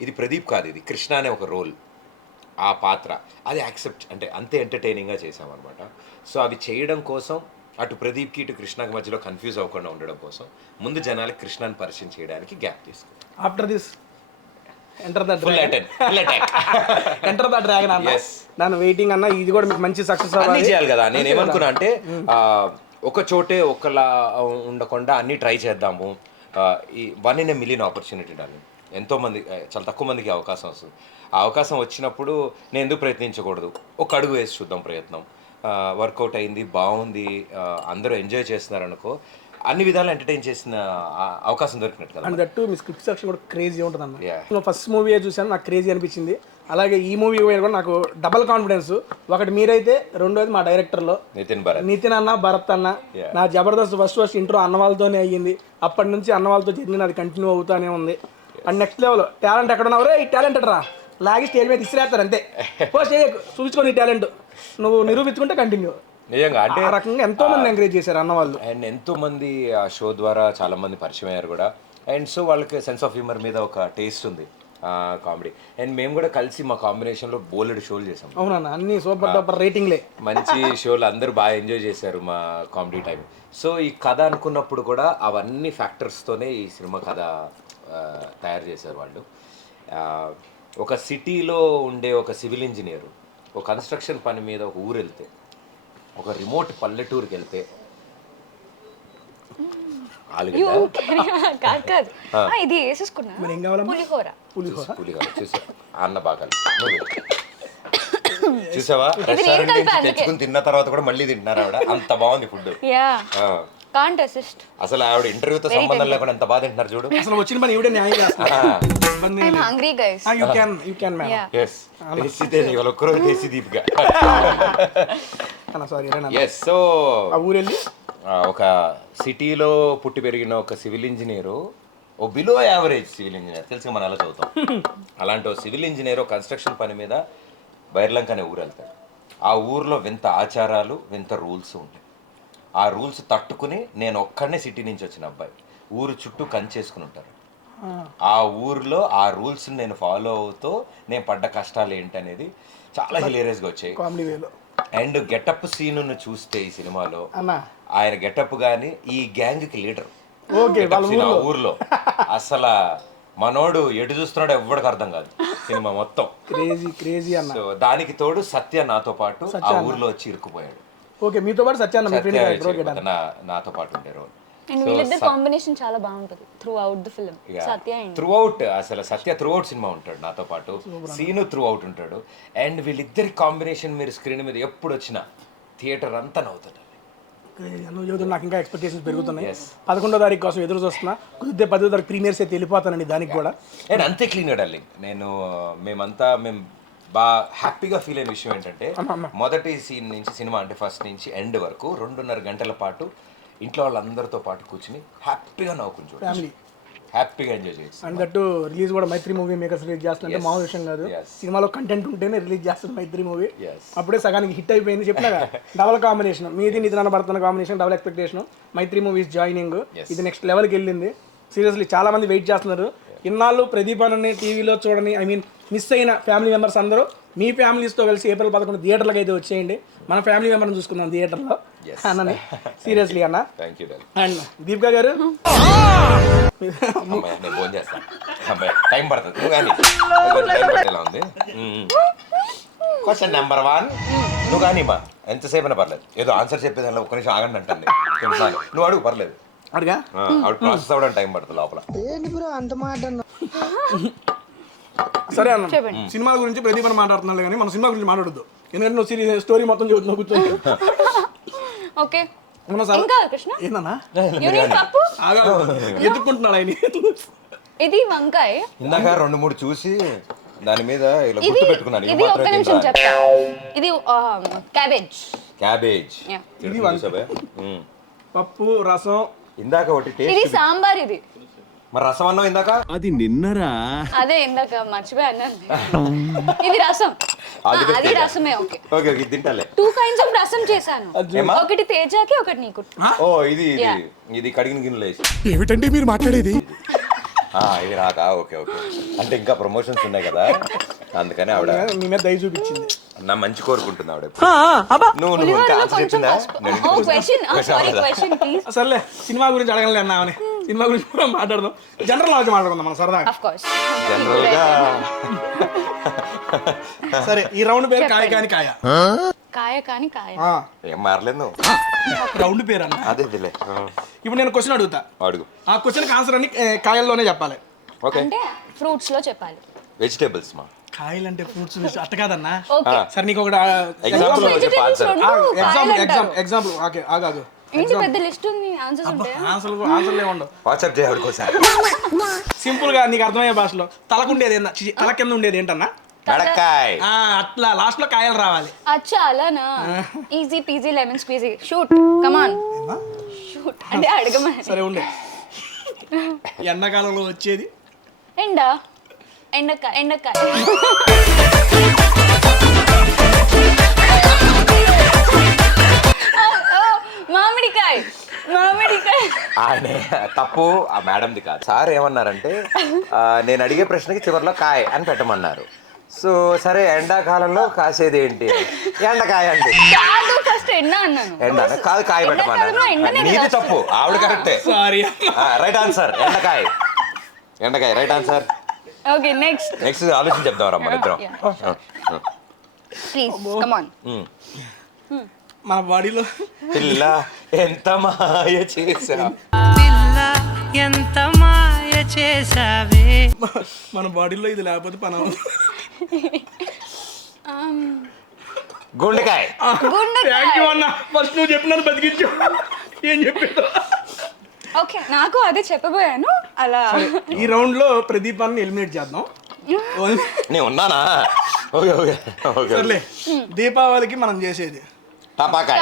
ఇది ప్రదీప్ కాదు ఇది కృష్ణ అనే ఒక రోల్ ఆ పాత్ర అది యాక్సెప్ట్ అంటే అంతే ఎంటర్టైనింగ్గా చేసామన్నమాట సో అవి చేయడం కోసం అటు ప్రదీప్కి ఇటు కృష్ణకి మధ్యలో కన్ఫ్యూజ్ అవ్వకుండా ఉండడం కోసం ముందు జనాలకి కృష్ణని పరిచయం చేయడానికి గ్యాప్ తీసుకుంటాం after this enter the enter the dragon అన్న దాని వెయిటింగ్ అన్న ఇది కూడా మీకు మంచి సక్సెస్ అన్నీ చేయాలి కదా నేను ఏమనుకున్నా అంటే ఒక చోటే ఒకలా ఉండకుండా అన్నీ ట్రై చేద్దాము ఈ 1 in a million opportunity Dolly ఎంతోమంది చాలా తక్కువ మందికి అవకాశం వస్తుంది ఆ అవకాశం వచ్చినప్పుడు నేను ఎందుకు ప్రయత్నించకూడదు ఒక అడుగు వేసి చూద్దాం ప్రయత్నం వర్కౌట్ అయింది బాగుంది అందరూ ఎంజాయ్ చేస్తున్నారు అనుకో అన్ని విధాలు ఎంటర్టైన్ చేసిన అవకాశం దొరికినట్టు కదా and that me script section కూడా క్రేజీ ఉంటుంది అన్న ఫస్ట్ మూవీ చూసాను నాకు క్రేజీ అనిపించింది అలాగే ఈ మూవీ కూడా నాకు డబల్ కాన్ఫిడెన్స్ ఒకటి మీరైతే రెండోది మా డైరెక్టర్లో నితిన్ అన్న భరత్ అన్న నా జబర్దస్త్ ఫస్ట్ ఇంట్రో అన్న వాళ్ళతోనే అయ్యింది అప్పటి నుంచి అన్న వాళ్ళతో జర్నీ అది కంటిన్యూ అవుతానే ఉంది అండ్ నెక్స్ట్ లెవెల్ టాలెంట్ ఎక్కడ ఉన్నావు ఈ టాలెంట్ రా లాగి స్టేజ్ మీద ఇసిరేస్తారు అంతే పోస్ట్ చూపించుకొని ఈ టాలెంట్ నువ్వు నిరూపించుకుంటే కంటిన్యూ నిజంగా అంటే ఆ రకంగా ఎంతో మంది ఎంకరేజ్ చేశారు అన్న వాళ్ళు అండ్ ఎంతో మంది ఆ షో ద్వారా చాలా మంది పరిచయం అయ్యారు కూడా అండ్ సో వాళ్ళకి సెన్స్ ఆఫ్ హ్యూమర్ మీద ఒక టేస్ట్ ఉంది కామెడీ అండ్ మేము కూడా కలిసి మా కాంబినేషన్లో బోలెడు షోలు చేసాం అవునన్నా అన్ని సూపర్ డూపర్ రేటింగ్లే మంచి షోలు అందరూ బాగా ఎంజాయ్ చేశారు మా కామెడీ టైం సో ఈ కథ అనుకున్నప్పుడు కూడా అవన్నీ ఫ్యాక్టర్స్తోనే ఈ సినిమా కథ తయారు చేశారు వాళ్ళు ఒక సిటీలో ఉండే ఒక సివిల్ ఇంజనీరు ఒక కన్స్ట్రక్షన్ పని మీద ఒక ఊరు వెళ్తే ఒక రిమోట్ పల్లెటూరుకి వెళ్తే ఇది వేసేసుకున్నా పులిహోర చూసా అన్న బాగా చూసావా రెస్టారెంట్ నుంచి తెచ్చుకుని తిన్న తర్వాత కూడా మళ్ళీ తింటున్నారు ఆవిడ అంత బాగుంది ఫుడ్ అసలు ఆవిడ ఇంటర్వ్యూతో సంబంధం లేకుండా ఎంత బాగా తింటున్నారు చూడు అసలు వచ్చిన పని ఈవిడే న్యాయం ఒక సిటీలో పుట్టి పెరిగిన ఒక సివిల్ ఇంజనీరు ఓ బిలో యావరేజ్ సివిల్ ఇంజనీర్ తెలుసు మనం ఎలా చదువుతాం అలాంటి సివిల్ ఇంజనీర్ కన్స్ట్రక్షన్ పని మీద బైర్లంక అనే ఊరు వెళ్తాడు ఆ ఊర్లో వింత ఆచారాలు వింత రూల్స్ ఉంటాయి ఆ రూల్స్ తట్టుకుని నేను ఒక్కడనే సిటీ నుంచి వచ్చిన అబ్బాయి ఊరు చుట్టూ కంచేసుకుని ఉంటారు ఆ ఊర్లో ఆ రూల్స్ నేను ఫాలో అవుతూ నేను పడ్డ కష్టాలు ఏంటి అనేది చాలా హిలేరియస్గా వచ్చాయి. కామెడీ వేలో అండ్ గెటప్ సీన్ చూస్తే ఈ సినిమాలో అన్న ఆయన గెటప్ గానీ ఈ గ్యాంగ్ కి లీడర్ ఓకే వాళ్ళ ఊర్లో అసలు మనోడు ఎటు చూస్తున్నాడు ఎవ్వడికి అర్థం కాదు సినిమా మొత్తం. క్రేజీ అన్న. సో దానికి తోడు సత్య నాతో పాటు ఆ ఊర్లో వచ్చి ఇరుక్కుపోయాడు. ఓకే మీతో పాటు సత్యాన్న మీ ఫ్రెండ్ సత్య నాతో పాటు ఉండే రోల్. అండ్ వీళ్ళిద్దరు కాంబినేషన్ చాలా బాగుంటుంది through out the film. Satya and through out అసలు సత్య త్రూ అవుట్ సినిమా ఉంటాడు నాతో పాటు, సీను త్రూ అవుట్ ఉంటాడు. అండ్ వీళ్ళిద్దరి కాంబినేషన్ మీరు స్క్రీన్ మీద ఎప్పుడు వచ్చినా థియేటర్ అంతా నవ్వుతుంది. నాకు ఇంకా ఎక్స్పెక్టేషన్స్ పెరుగుతున్నాయి. 11వ తారీఖు కోసం ఎదురు చూస్తున్నా. కుదిరితే 10వ తారీఖు ప్రీమియర్స్ అయితే వెళ్ళిపోతానండి దానికి కూడా. అండ్ అంతే క్లీన్ డార్లింగ్. మేము బాగా హ్యాపీగా ఫీల్ అయిన విషయం ఏంటంటే మొదటి సీన్ నుంచి సినిమా అంటే ఫస్ట్ నుంచి ఎండ్ వరకు 2.5 గంటల పాటు ఇంట్లో వాళ్ళందరితో పాటు కూర్చుని హ్యాపీగా నవ్వుకుని చూడండి, హ్యాపీగా ఎంజాయ్ చేయొచ్చు. అండ్ దట్టు రిలీజ్ కూడా మైత్రి మూవీ మేకర్స్ రిలీజ్ చేస్తుంటే మామూలు విషయం కాదు. సినిమాలో కంటెంట్ ఉంటేనే రిలీజ్ చేస్తుంది మైత్రి మూవీ. అప్పుడే సగానికి హిట్ అయిపోయింది. చెప్పినా డబల్ కాంబినేషన్ మీది నితిన్ భరతన కాంబినేషన్, డబల్ ఎక్స్పెక్టేషన్. మైత్రి మూవీస్ జాయినింగ్ ఇది నెక్స్ట్ లెవెల్కి వెళ్ళింది. సీరియస్లీ చాలా మంది వెయిట్ చేస్తున్నారు. ఇన్నాళ్ళు ప్రదీప్ అని టీవీలో చూడని మిస్ అయిన ఫ్యామిలీ మెంబర్స్ అందరూ మీ ఫ్యామిలీస్తో కలిసి April 11 థియేటర్లకు అయితే వచ్చేయండి. మన ఫ్యామిలీ మెంబర్ని చూసుకుందాం థియేటర్లో అన్నని. సీరియస్లీ అన్న. Thank you. అండ్ దీపికా గారు ఫోన్ చేస్తాను, టైం పడుతుంది కానీ టైం పట్టేలా ఉంది. క్వశ్చన్ నెంబర్ 1 నువ్వు కానీ మా ఎంతసేపు అయినా పర్లేదు, ఏదో ఆన్సర్ చెప్పేదానిలో ఒక్క నిమిషం ఆగండి అంటుంది. నువ్వు అడుగు పర్లేదు, అడిగా ఆవిడ ప్రాసెస్ అవ్వడానికి టైం పడుతుంది లోపల. సరే అన్న, సినిమా గురించి ప్రదీప్ అని మాట్లాడుతున్నాను కానీ మన సినిమా గురించి మాట్లాడద్దు. ఎందుకంటే నువ్వు స్టోరీ మొత్తం చెబుతున్నావు కూర్చొని. ఓకే సార్ ఇంకా కృష్ణ ఏందన్నా యూనిట్ పప్పు ఎత్తుకుంటున్నాడు ఆయన. ఇది వంకాయ. ఇందాక 2-3 చూసి దాని మీద ఇలా ఇది గుర్తు పెట్టుకున్నాను. ఇది ఒక్క నిమిషం చెప్తా. ఇది క్యాబేజ్. క్యాబేజ్. ఇది పప్పు రసం. ఇందాక ఒకటి ఇది టేస్ట్. సాంబార్. ఇది మరి రసం అన్నావు ఇందాక. అది నిన్నరా అదే ఇందాక మర్చిపోయా అన్నాను. ఇది రసం. అది రసమే. ఓకే ఓకే ఇది తింటాలే. 2 kinds of రసం చేశాను. ఒకటి తేజాకి, ఒకటి నీకు. ఓ ఇది కడిగిన గిన్నెలు వేసి. ఏమిటండి మీరు మాట్లాడేది? ఇది రాదా? Okay okay. అంటే ఇంకా ప్రమోషన్స్ ఉన్నాయి కదా అందుకని ఆవిడ మీ మీద దయ చూపించింది. నా మంచి కోరుకుంటుంది ఆవిడ. నువ్వు ఇంకా ఆన్సర్ చెప్పిందా? Question please. సర్లే సినిమా గురించి అడగలే అన్నా అని. సినిమా గురించి మనం మాట్లాడదాం. జనరల్ నాలెడ్జ్ మాట్లాడుకుందాం మనం సరదాగా. Of course. జనరల్ గా సరే ఈ రౌండ్ పేరు కాయ కాని కాయ. కాయ కాని కాయ. ఏం మారలేదు నువ్వు. రౌండ్ పేరు అన్న. అదే ఇప్పుడు నేను క్వశ్చన్ అడుగుతా. అడుగు. ఆ క్వశ్చన్ ఆన్సర్ అన్ని కాయల్లోనే చెప్పాలి. ఓకే. అంటే ఫ్రూట్స్ లో చెప్పాలి. వెజిటేబుల్స్ మా. కాయలు అంటే ఫ్రూట్స్ అట్ట కాదన్నా. ఓకే సరే నీకు ఒకటి ఎగ్జాంపుల్. ఓకే ఆగాగు. ఏంటి పెద్ద లిస్ట్ ఉంది ఆన్సర్స్ ఉంటాయి. ఆన్సర్లే ఉండవు. వాట్సాప్ చేయడు కోసారి. సింపుల్ గా నీకు అర్థమయ్యే భాషలో తలకుండేది తల కింద ఉండేది ఏంటన్నా? బెడకాయ. అట్లా లాస్ట్ లో కాయలు రావాలి. అచ్చా అలానా? Easy PG lemon squeezy. Shoot come on shoot అంటే అడగమని. సరే ఉండే. ఎండాకాలంలో వచ్చేది ఎండకాయ. మామిడికాయ. ఆయన తప్పు ఆ మేడంది కాదు. సార్ ఏమన్నారంటే నేను అడిగే ప్రశ్నకి చివరిలో కాయ అని పెట్టమన్నారు. సో సరే ఎండాకాలంలో కాసేది ఏంటి? ఎండకాయ అండి. ఫస్ట్ ఎండ అన్నాను. ఎండ కాదు కాయ పెట్టమన్నారు. నీది తప్పు, ఆవిడ కరెక్టే. సారీ. రైట్ ఆన్సర్ ఎండకాయ. Right answer. ఓకే నెక్స్ట్ ఆలోచన చెప్దాం రమ్మ ఇద్దరం. Please come on. మన బాడీలో పిల్ల ఎంత మాయ చేసావే. మన బాడీలో ఇది లేకపోతే పని. గుండెకాయ. ఫస్ట్ నువ్వు చెప్పినాను బతికించు. ఏం చెప్పాడు? ఓకే నాకు అదే చెప్పబోయాను అలా. ఈ రౌండ్ లో ప్రదీపాన్ని ఎలిమినేట్ చేద్దాం. నేను ఉన్నానా? Okay okay okay. సర్లే దీపావళికి మనం చేసేది టపాకాయ.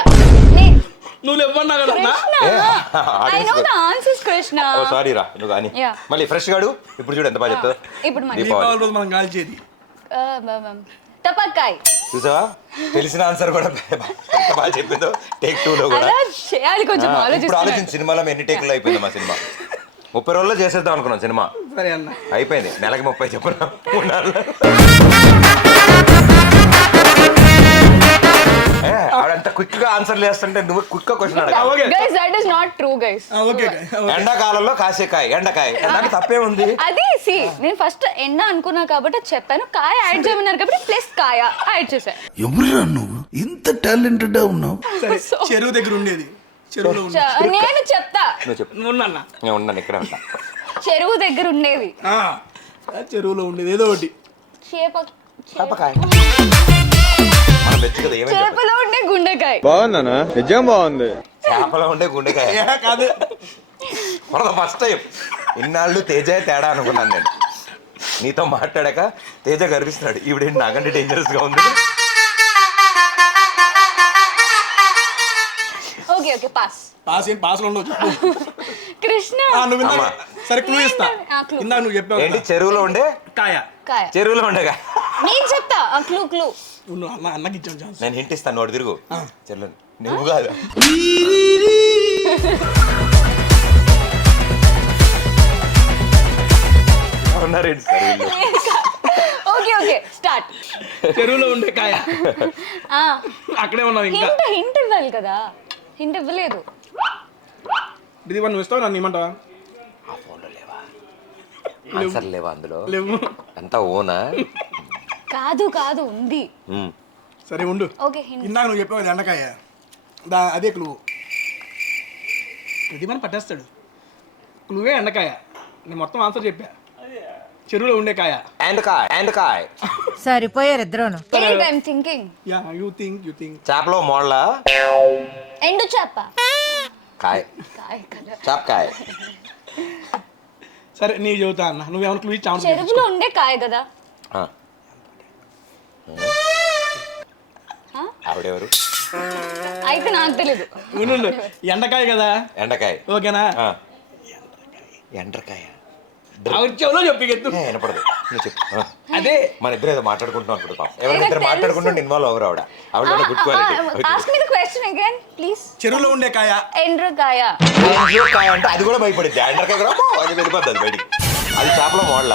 నువ్వు ఇవ్వన్నా కదా. I know the answers Krishna. Oh sorry రా నువ్వు కానీ మళ్ళీ ఫ్రెష్ గాడు. ఇప్పుడు చూడు ఎంత బాగా చెప్తావు. ఇప్పుడు దీపావళి రోజు మనం కాల్చేది టపాకాయ. చూసావా తెలిసిన ఆన్సర్ కూడా ఎంత బాగా చెప్పిందో. టేక్ 2 లో కూడా చేయాలి కొంచెం ఇప్పుడు ఆలోచించి సినిమాలో ఎన్ని టేకులు అయిపోయింది మా సినిమా. 30 రోజుల్లో చేసేద్దాం అనుకున్నాం సినిమా. సరే అన్న. అయిపోయింది. నెలకి 30 చెప్పున్నా ఉండాలి. ఆవిడంత క్విక్ గా ఆన్సర్ చేస్తుంటే నువ్వు క్విక్ గా క్వశ్చన్ అడగా. Okay guys that is not true guys. Okay ఎండాకాలంలో కాసేకాయ ఎండకాయ దానికి తప్పే ఉంది. అది సి నేను ఫస్ట్ ఎండ అనుకున్నా కాబట్టి చెప్పాను, కాయ యాడ్ చేయమన్నారు కాబట్టి ప్లస్ కాయ యాడ్ చేశా. ఎవరురా నువ్వు ఇంత టాలెంటెడ్ ఉన్నావు? సరే చెరువు దగ్గర ఉండేది. చెరువులో ఉంది. నేను చెప్తా, నువ్వు చెప్పు. నువ్వు అన్న. నేను ఉన్నాను ఇక్కడ ఉంటా. చెరువు దగ్గర ఉండేది. చెరువులో ఉండేది ఏదో ఒకటి. తప్పకాయ మనం వెచ్చు కదా. ఏమైంది చేపలో ఉండే గుండెకాయ. బాగుందనా? నిజం బాగుంది. చేపలో ఉండే గుండెకాయ కాదు ఫస్ట్ టైం. ఇన్నాళ్ళు తేజ తేడా అనుకున్నాను నేను. నీతో మాట్లాడాక తేజ గర్విస్తున్నాడు, ఈవిడేంటి నాకంటే డేంజరస్ గా ఉంది. Okay okay pass. పాస్ ఏంటి? పాస్లో ఉండవు చెప్పు. కృష్ణ నువ్వు ఇందాక అమ్మా. సరే క్లూ ఇస్తా. clue. ఇందాక నువ్వు చెప్పావు ఏంటి కదా. చెరువులో ఉండే కాయ. కాయ. చెరువులో ఉండేగా. నేను చెప్తా క్లూ క్లూ. నువ్వు అన్నకి ఇచ్చాను ఛాన్స్. నేను హింట్ ఇస్తాను, నోటి తిరుగు. చెల్లు నువ్వు కాదు. ఉన్నారేంటి సార్ వీళ్ళు? Okay okay start. చెరువులో ఉండే కాయ. అక్కడే ఉన్నావు ఇంకా. హింట్ హింట్ ఇవ్వాలి కదా, హింట్ ఇవ్వలేదు. ఇది నువ్వు ఇస్తావు నన్ను ఇమ్మంటావా? ఆ ఫోన్లో లేవా ఆన్సర్ లేవా అందులో? లేవు. అంతా ఓనా? కాదు కాదు ఉంది. సరే ఉండు. Okay hint. ఇందాక నువ్వు చెప్పావు కదా ఎండకాయ, అదే క్లూ. ఇది మనం పట్టేస్తాడు. క్లూవే ఎండకాయ. నేను మొత్తం ఆన్సర్ చెప్పా. చెరువులో ఉండే కాయ. ఎండకాయ సరిపోయారు ఇద్దరును. Wait I am thinking. Yeah you think చేపలో మోళ్ళ ఎండు చేప. కాయ కాయ కదా. చేపకాయ. సరే నీ చెబుతా అన్న. నువ్వేమైనా క్లూ ఇచ్చావు? చెరువులో ఉండే కాయ కదా. ఆవిడెవరు? అయితే నాకు తెలీదు. ఉండు. ఎండకాయ కదా. ఎండకాయ. ఓకేనా? ఎండ్రకాయ. ఆవిడ చెవులో చెప్పి ఎత్తు. వినపడదు, నువ్వు చెప్పు. అదే మన ఇద్దరు ఏదో మాట్లాడుకుంటున్నాం అనుకుంటాం. ఎవరైనా ఇద్దరు మాట్లాడుకుంటూ ఇన్వాల్వ్ అవరు. ఆవిడ good quality. Ask me the question again please. చెరువులో ఉండే కాయ. ఎండ్రకాయ. కాయ అంటే అది కూడా భయపడింది. ఎండ్రకాయ కూడా అది వెళ్ళిపోద్ది, అది బయటికి. అది చేపలో మోళ్ళ.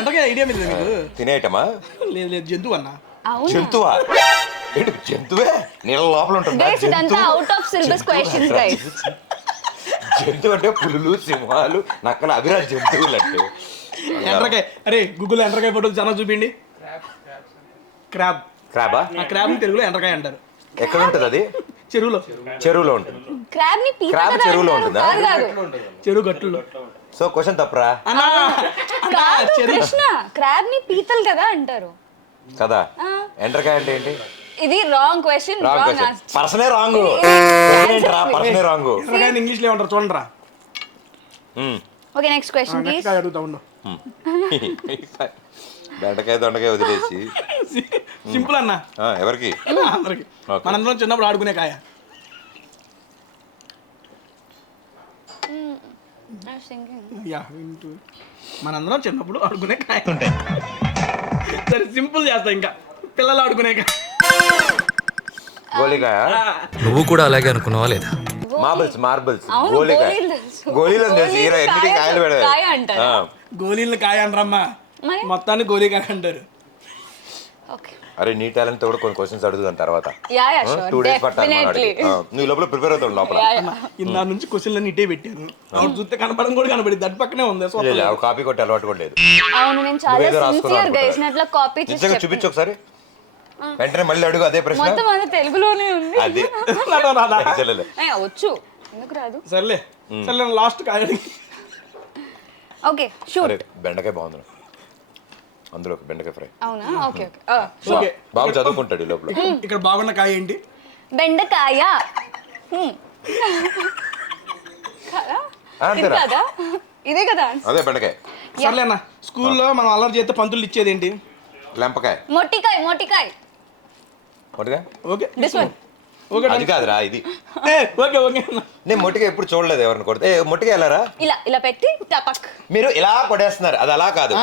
ఎండకాయ ఐడియా మీద నీకు? తినేయటమా? లేదు లేదు జంతువు అన్న. జంతువా? ఏంటి జంతువే? నీళ్ళ లోపల ఉంటుంది గైస్ ఇదంతా out of syllabus questions guys. జంతువు అంటే పులులు, సింహాలు, నక్కల అభిరాజ్ జంతువులు అంటే. ఎండ్రకాయ. అరే గూగుల్ ఎండ్రకాయ ఫోటోలు చాలా చూపిండి. క్రాబ్. క్రాబా? ఆ క్రాబ్ ని తెలుగులో ఎండ్రకాయ అంటారు. ఎక్కడ ఉంటుంది అది? చెరువులో. చెరువులో ఉంటుంది. క్రాబ్ ని పీత క్రాబ్ కదా చెరువులో అంటారు. ఉంటుందా? కాదు చెరువు గట్టుల్లో. So question తప్పరా? కాదు కృష్ణ, క్రాబ్ ని పీతలు కదా అంటారు కదా. ఎండ్రకాయ అంటే ఏంటి? ఇది wrong question. Wrong wrong question. Answer. పర్సనే రాంగ్. పర్సనే రాంగ్. ఎండ్రకాయ ఇంగ్లీష్ లో ఏమంటారు చూడండి రా. Okay next question please. ఎండ్రకాయ అడుగుతా ఉండు. బెండకాయ దొండకాయ వదిలేసి సింపుల్ అన్న. ఎవరికి? అందరికి. మనందరం చిన్నప్పుడు ఆడుకునే కాయ. యా వింటూ. మనందరం చిన్నప్పుడు ఆడుకునే కాయ. సరే సింపుల్ చేస్తా. ఇంకా పిల్లలు ఆడుకునే కాయ. గోలికాయ. నువ్వు కూడా అలాగే అనుకున్నావా లేదా? మార్బుల్స్ అవును, గోలికాయ. గోళీలు తెలుసు. గోళీలు తెలుసు. హీరో ఎన్నిటి కాయలు కాయ పెడతారు. అంటారా? గోళీలను కాయ అనరమ్మా, మరి? మొత్తాన్ని గోళీకాయ అంటారు. ఓకే అరే నీ టాలెంట్ తో కూడా కొన్ని క్వశ్చన్స్ అడుగుతాను తర్వాత. యా యా 2 షూర్ days పట్టాలి డెఫినెట్లీ. నువ్వు లోపల ప్రిపేర్ అవుతాడు లోపల. ఇందా నుంచి క్వశ్చన్లన్నీ ఇటే పెట్టాను. ఆవిడ చూస్తే కనపడం కూడా కనపడింది. దట్ పక్కనే ఉంది. సో కాపీ కొట్టి అలవాటు కూడా లేదు. అవును నేను చాలా నువ్వేదో రాసుకున్నావు సిన్సియర్ గా అనుకుంటా. ఇసినట్లా కాపీ చేసి నిజంగా చూపించు ఒకసారి. వెంటనే మళ్ళీ అడుగు అదే ప్రశ్న. మొత్తం అంతా తెలుగులోనే ఉంది. అది చెల్లెలే. వచ్చు ఎందుకు రాదు. సర్లే సర్లే లాస్ట్ కాయ. Okay shoot. అరే బెండకాయ బాగుంది అందులో బెండకాయ ఫ్రై. అవునా? ఓకే ఓకే ఓకే బాగా చదువుకుంటాడు ఈ లోపల. ఇక్కడ బాగున్న కాయ ఏంటి? బెండకాయ. కదా? ఇది అంతేనా? కదా ఇదే కదా. అదే బెండకాయ. సర్లే అన్న. స్కూల్లో మనం అల్లరి చేస్తే పంతులు ఇచ్చేది ఏంటి? లెంపకాయ. మొట్టికాయ. మొట్టికాయ. మొటిగా? Okay this one. ఓకే అది కాదురా ఇది. ఓకే ఓకే అన్న. నేను మొట్టిగా ఎప్పుడు చూడలేదు ఎవరిని కొడితే. మొట్టిగా వెళ్ళారా? ఇలా ఇలా పెట్టి టపక్. మీరు ఇలా కొడేస్తున్నారు. అది అలా కాదు.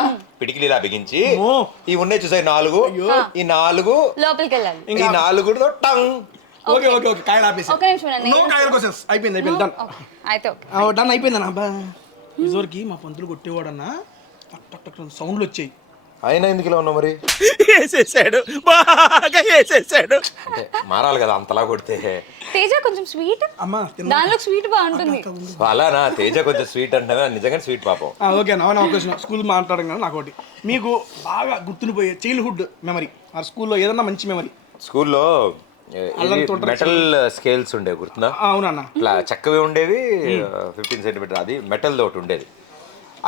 పిడికిలు ఇలా బిగించి ఈ ఉన్నాయి చూసాయి 4. ఈ 4 లోపలికి వెళ్ళాలి. ఈ 4 టంగ్. ఓకే ఓకే ఓకే కాయలు ఆపేసి. ఒక నిమిషం నో కాయల క్వశ్చన్స్. అయిపోయింది అయిపోయింది. డన్. అయితే ఓకే. డన్ అయిపోయింది అన్న. అబ్బా ఇదివరకు మా పంతులు కొట్టేవాడన్నా టక్ టక్ టక్ సౌండ్లు వచ్చాయి. అయినా ఎందుకు ఇలా ఉన్నావు మరి? వేసేసాడు, బాగా వేసేసాడు. అంటే మారాలి కదా అంతలా కొడితే. తేజ కొంచెం స్వీట్, అమ్మా దానిలో స్వీట్ బాగుంటుంది. అలానా? తేజ కొంచెం స్వీట్ అంటే నిజంగానే స్వీట్ పాపం. ఓకే నా అవకాశం స్కూల్ మాట్లాడడం కదా నాకు ఒకటి. మీకు బాగా గుర్తుండిపోయే చైల్డ్హుడ్ మెమరీ ఆ స్కూల్లో ఏదన్నా మంచి మెమరీ? స్కూల్లో మెటల్ స్కేల్స్ ఉండేవి గుర్తుందా? అవునన్నా. ఇట్లా చక్కవి ఉండేవి 15 సెంటీమీటర్, అది మెటల్ ఒకటి ఉండేది.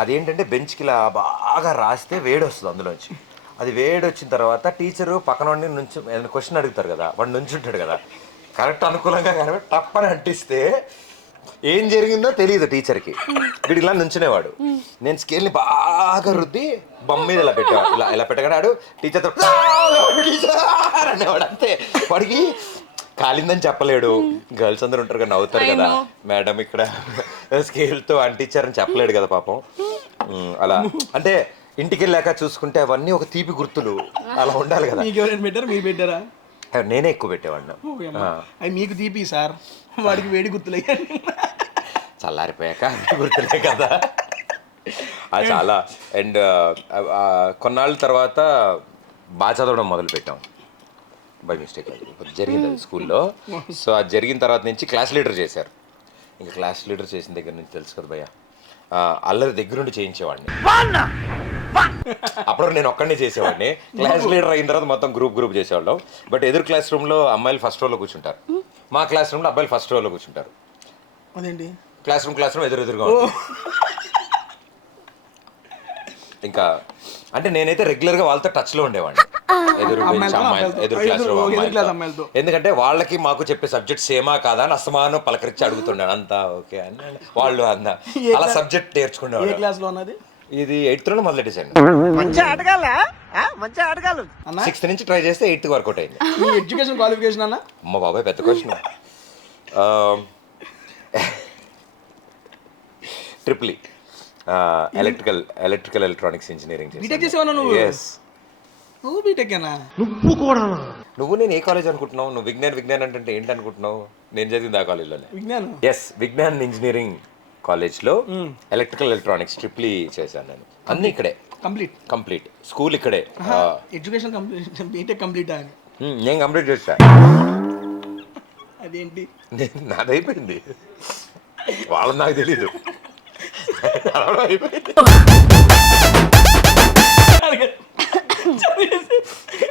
అదేంటంటే బెంచ్కి ఇలా బాగా రాస్తే వేడి వస్తుంది అందులోంచి. అది వేడి వచ్చిన తర్వాత టీచరు పక్కన ఉండి నుంచి ఏదైనా క్వశ్చన్ అడుగుతారు కదా, వాడు నుంచి ఉంటాడు కదా, కరెక్ట్ అనుకూలంగా కానీ టప్పని అంటిస్తే ఏం జరిగిందో తెలియదు టీచర్కి. వీడు ఇలా నుంచునేవాడు. నేను స్కేల్ని బాగా రుద్ది బొమ్మ మీద ఇలా పెట్టేవాడు. ఇలా పెట్టగాడు టీచర్తో అనేవాడు. అంతే, వాడికి కాలిందని చెప్పలేడు. గర్ల్స్ అందరూ ఉంటారు కదా, నవ్వుతారు కదా, మేడం ఇక్కడ స్కేల్తో అంటించారని చెప్పలేడు కదా పాపం. అలా అంటే ఇంటికి వెళ్ళాక చూసుకుంటే అవన్నీ ఒక తీపి గుర్తులు అలా ఉండాలి కదా. మీకు ఎవరైనా పెట్టారా? మీకు పెట్టారా? నేనే ఎక్కువ పెట్టేవాడిని. అవి మీకు తీపి సార్, వాడికి వేడి గుర్తులయ్యాయి. చల్లారిపోయాక గుర్తులే కదా. అది చాలా. అండ్ కొన్నాళ్ళ తర్వాత బాగా చదవడం మొదలు పెట్టాం బై మిస్టేక్. అది జరిగింది అది స్కూల్లో. సో అది జరిగిన తర్వాత నుంచి క్లాస్ లీడర్ చేశారు. ఇంకా క్లాస్ లీడర్ చేసిన దగ్గర నుంచి తెలుసు కదా భయ్య, అల్లరి దగ్గరుండి చేయించేవాడిని. అప్పుడు నేను ఒక్కడనే చేసేవాడిని. క్లాస్ లీడర్ అయిన తర్వాత మొత్తం గ్రూప్ చేసేవాళ్ళం. బట్ ఎదురు క్లాస్ రూమ్లో అమ్మాయిలు ఫస్ట్ రోలో కూర్చుంటారు, మా క్లాస్ రూమ్లో అబ్బాయిలు ఫస్ట్ రోలో కూర్చుంటారు. అదేంటి? క్లాస్ రూమ్ ఎదురుగా. ఇంకా అంటే నేనైతే రెగ్యులర్ గా వాళ్ళతో టచ్ లో ఉండేవాడిని, ఎదురు క్లాస్ రూమ్. ఎందుకంటే వాళ్ళకి మాకు చెప్పే సబ్జెక్ట్ సేమా కాదా అని అసమానం పలకరించి అడుగుతున్నాడు. అంతా ఓకే అని వాళ్ళు అలా సబ్జెక్ట్ నేర్చుకునేవాడు. ఇది 8th లో మొదలెట్టేసాను. 6th నుంచి ట్రై చేస్తే 8th వర్కౌట్ అయింది. ఎడ్యుకేషన్ క్వాలిఫికేషన్ అన్న? అమ్మ బాబాయ్ పెద్ద question. Triple electrical electronics engineering. B Tech చేసావా నువ్వు? yes. నువ్వు బీటెక్కేనా? నువ్వు నేను ఏ కాలేజ్ అనుకుంటున్నావు? నువ్వు విజ్ఞాన్ అంటే ఏంటి అనుకుంటున్నావు? నేను చదివింది ఆ కాలేజ్లోనే. విజ్ఞానం? ఎస్, విజ్ఞాన్ ఇంజనీరింగ్ కాలేజ్లో ఎలక్ట్రికల్ ఎలక్ట్రానిక్స్ ట్రిపుల్ చేశాను నేను. అన్నీ ఇక్కడే కంప్లీట్ స్కూల్ ఇక్కడే. ఎడ్యుకేషన్ కంప్లీట్, బీటెక్ కంప్లీట్ అని నేను కంప్లీట్ చేశా. అదేంటి? నాది అయిపోయింది, వాళ్ళని నాకు తెలీదు. అయిపోయింది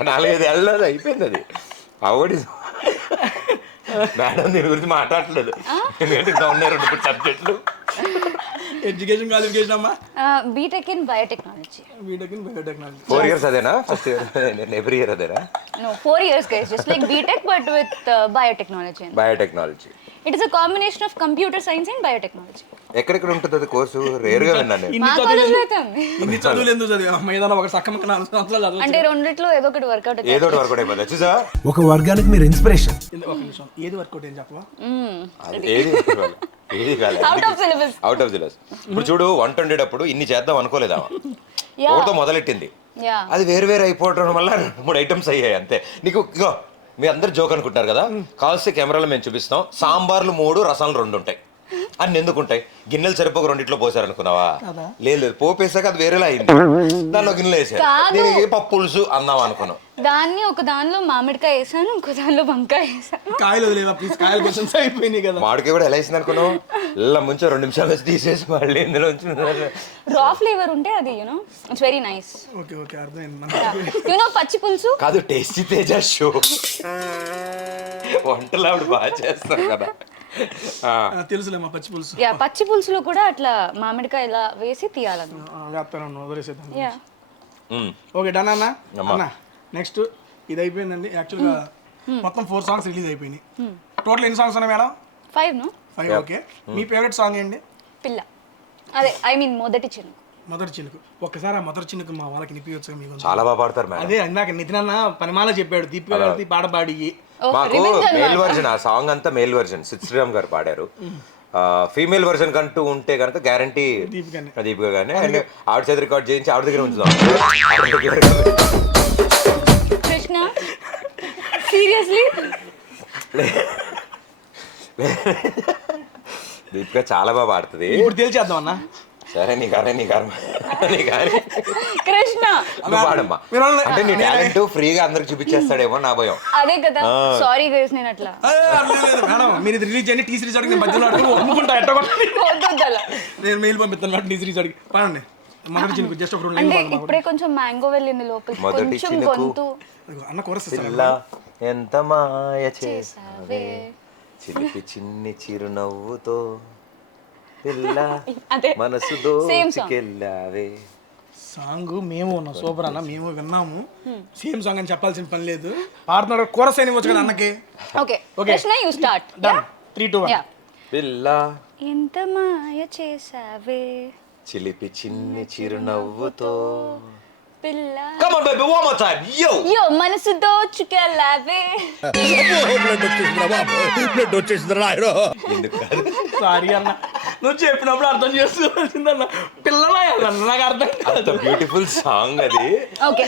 4-5 ఏళ్ళలో అయిపోయింది అది. అవడి మేడం దీని గురించి మాట్లాడలేదు, ఎందుకంటే ఇంకా ఉన్నాయి 2 సబ్జెక్టులు. ఎడ్యుకేషన్ క్వాలిఫికేషన్ అమ్మా? BTech in biotechnology. BTech in biotechnology. 4 years అదేనా? ఫస్ట్ ఇయర్ ఎవ్రీ ఇయర్ అదేనా? No, 4 years guys, just like BTech but with biotechnology. Biotechnology. It is a combination of computer science and biotechnology. ఎక్కడెక్కడ ఉంటుంది అది course? రేరుగా విన్నాను నేను. మా కాలేజ్లో అయితే ఉంది. ఇన్ని చదువులు ఎందుకు చదివా అమ్మ? ఏదైనా ఒక సక్కమక్క 4 సంవత్సరాలు చదువు. అంటే రెండిట్లో ఏదో ఒకటి వర్కౌట్ అవుతుంది. ఏదో ఒకటి వర్కౌట్ అయిపోతుంది. చూసా, ఒక వర్గానికి మీరు ఇన్స్పిరేషన్. ఒక నిమిషం, ఏది వర్కౌట్ ఏం చెప్పవా? ఏది కాలేదు, out of syllabus. Out of syllabus. ఇప్పుడు చూడు, వంట వండేటప్పుడు ఇన్ని చేద్దాం అనుకోలేదా? ఒకటితో మొదలెట్టింది, అది వేరు అయిపోవడం వల్ల 3 ఐటమ్స్ అయ్యాయి అంతే. నీకు ఇగో మీ అందరు జోక్ అనుకుంటారు కదా, కాల్సి కెమెరాలో మేము చూపిస్తాం, సాంబార్లు 3 రసాలు 2 ఉంటాయి. అన్ని ఎందుకు ఉంటాయి? గిన్నెలు సరిపోక 2 పోసారు అనుకున్నావా? లేదు, పోపేసాక అది వేరేలా అయింది. దానిలో గిన్నెలు వేసారు, దీనికి పప్పు పులుసు అన్నాం అనుకున్నాం. దాన్ని ఒక దానిలో మామిడికాయ వేసాను, ఇంకో దానిలో వంకాయ వేసాను. కాయలు వదిలేవా ప్లీజ్, కాయలు కొంచెం అయిపోయినాయి కదా. మామిడికాయ కూడా ఎలా వేసింది అనుకున్నావు? ఇలా ముంచో 2 నిమిషాలు వేసి తీసేసి మళ్ళీ ఇందులో రా ఫ్లేవర్ ఉంటే అది you know it's very nice. Okay okay అర్థమైంది. యూనో పచ్చి పులుసు కాదు, టేస్టీ తేజ షో. వంటలు ఆవిడ బాగా చేస్తారు కదా. తెలుసులేమ్మా పచ్చి పులుసు. యా, పచ్చి పులుసులో కూడా అట్లా మామిడికాయ ఇలా వేసి తీయాలన్నమాట. వేస్తాను, వదిలేసేద్దాం. యా, ఓకే డన్ అన్న. అన్న నెక్స్ట్ ఇది అయిపోయిందండి. యాక్చువల్గా మొత్తం 4 సాంగ్స్ రిలీజ్ అయిపోయినాయి. టోటల్ ఎన్ని సాంగ్స్ ఉన్నాయి మేడం? 5 no? 5. ఓకే, మీ ఫేవరెట్ సాంగ్ ఏంటి? పిల్ల, అదే ఐ మీన్ మొదటి చినుకు. మొదటి చినుకు. ఒక్కసారి ఆ మొదటి చినుకు మా వాళ్ళకి నిప్పివచ్చు మీకు. చాలా బాగా పాడతారు మేడం. అదే ఇందాక నితిన్ అన్న పనిమాల చెప్పాడు, దీపిక గారి పాట పాడి. మాకు మేల్ వర్జన్, ఆ సాంగ్ అంతా మేల్ వర్జన్, శ్రీరామ్ గారు పాడారు. ఫీమేల్ వర్జన్ కంటూ ఉంటే కనుక గ్యారంటీ దీపిక గానే. అండ్ ఆవిడ చేతి రికార్డ్ చేయించి ఆవిడ దగ్గర ఉంచుదాం. కృష్ణ సీరియస్లీ? దీపిక చాలా బాగా పాడుతుంది. ఇప్పుడు తెలిచేద్దాం అన్న. సరే నీ కర్మ కృష్ణ నువ్వు పాడమ్మా. అంటే నీ టాలెంట్ ఫ్రీగా అందరికి చూపించేస్తాడేమో నా భయం. అదే కదా సారీ గైస్ నేను అట్లా మేడం మీరు ఇది రిలీజ్ చేయండి, టీ సిరీస్ అడిగి నేను మధ్యలో అడుగు అమ్ముకుంటా ఎట్ట వద్దు అలా. నేను మెయిల్ పంపిస్తాను టీ సిరీస్ అడిగి పాడండి. మొదటి చినుకు జస్ట్ ఒక 2 అంటే లైన్లు ఇప్పుడే కొంచెం మ్యాంగో వెళ్ళింది లోపలికి మొదటి కొంచెం చినుకు. గొంతు అన్న కొరస్తా పిల్ల ఎంత మాయ చేసావే చేసావే. చిలిపి చిన్ని చిరునవ్వుతో పిల్ల అదే మనసు Same song. దోచికెళ్ళావే. సాంగ్ మేము ఉన్నాం సూపర్ అన్న, మేము విన్నాము. సేమ్ సాంగ్ అని చెప్పాల్సిన పని లేదు. పాడుతున్నాడు కోరస్ అయిన వచ్చు కదా అన్నకి. Okay Okay. Krishna you start done 3 2 1 yeah పిల్ల ఎంత మాయ చేసావే చిలిపి చిన్ని చిరునవ్వుతో. పిల్ల Come on baby, one more time. Yo. యో మనసు దోచుకెళ్ళావే. ఎందుకు కాదు? సారీ అన్న, నువ్వు చెప్పినప్పుడు అర్థం చేసుకోవాల్సిందన్న. పిల్లలా అన్న నాకు అర్థం కాదు. అంత బ్యూటిఫుల్ సాంగ్ అది. ఓకే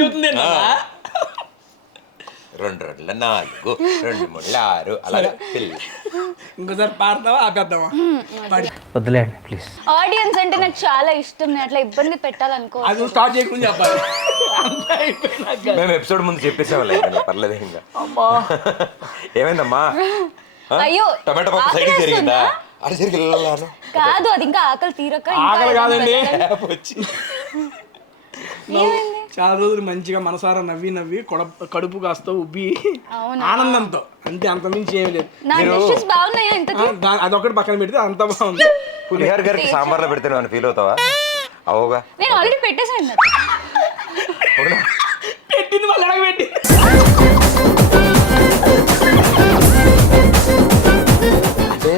చెబుతుంది రెండు రెండుల 4 2 3 6 అలాగే పిల్ల. ఇంకోసారి పాడతావా ఆపేద్దామా? పాడి. వద్దులేండి ప్లీజ్. ఆడియన్స్ అంటే నాకు చాలా ఇష్టం, నేను అట్లా ఇబ్బంది పెట్టాలనుకో. అది నువ్వు స్టార్ట్ చేయకుండా చెప్పాలి. అంతా అయిపోయినాక. మేము ఎపిసోడ్ ముందు చెప్పేసాం పర్లేదు ఇంకా. ఏమైందమ్మా? అయ్యో టమాటో పప్పు సైడ్ ఆకలి జరిగిందా? వేస్తుందా? అటు సరికి వెళ్ళాను కాదు అది ఇంకా ఆకలి తీరక ఇంకా ఆకలి ఏదైనా కాదండి. పెట్టాలని- వచ్చి ఏమైంది? చాలా రోజులు మంచిగా మనసారా నవ్వి కడుపు కాస్త ఉబ్బి అవునా? ఆనందంతో అంతే, అంత మించి ఏమీ లేదు. నా డిషెస్ బాగున్నాయా ఇంతకీ? అదొకటి పక్కన పెడితే అంత బాగుంది. పులిహార్ గారికి సాంబార్లో పెడితే నువ్వు ఫీల్ అవుతావా? అవుగా నేను ఆల్రెడీ పెట్టేసాను. పెట్టింది మళ్ళీ అడగ పెట్టి. అంటే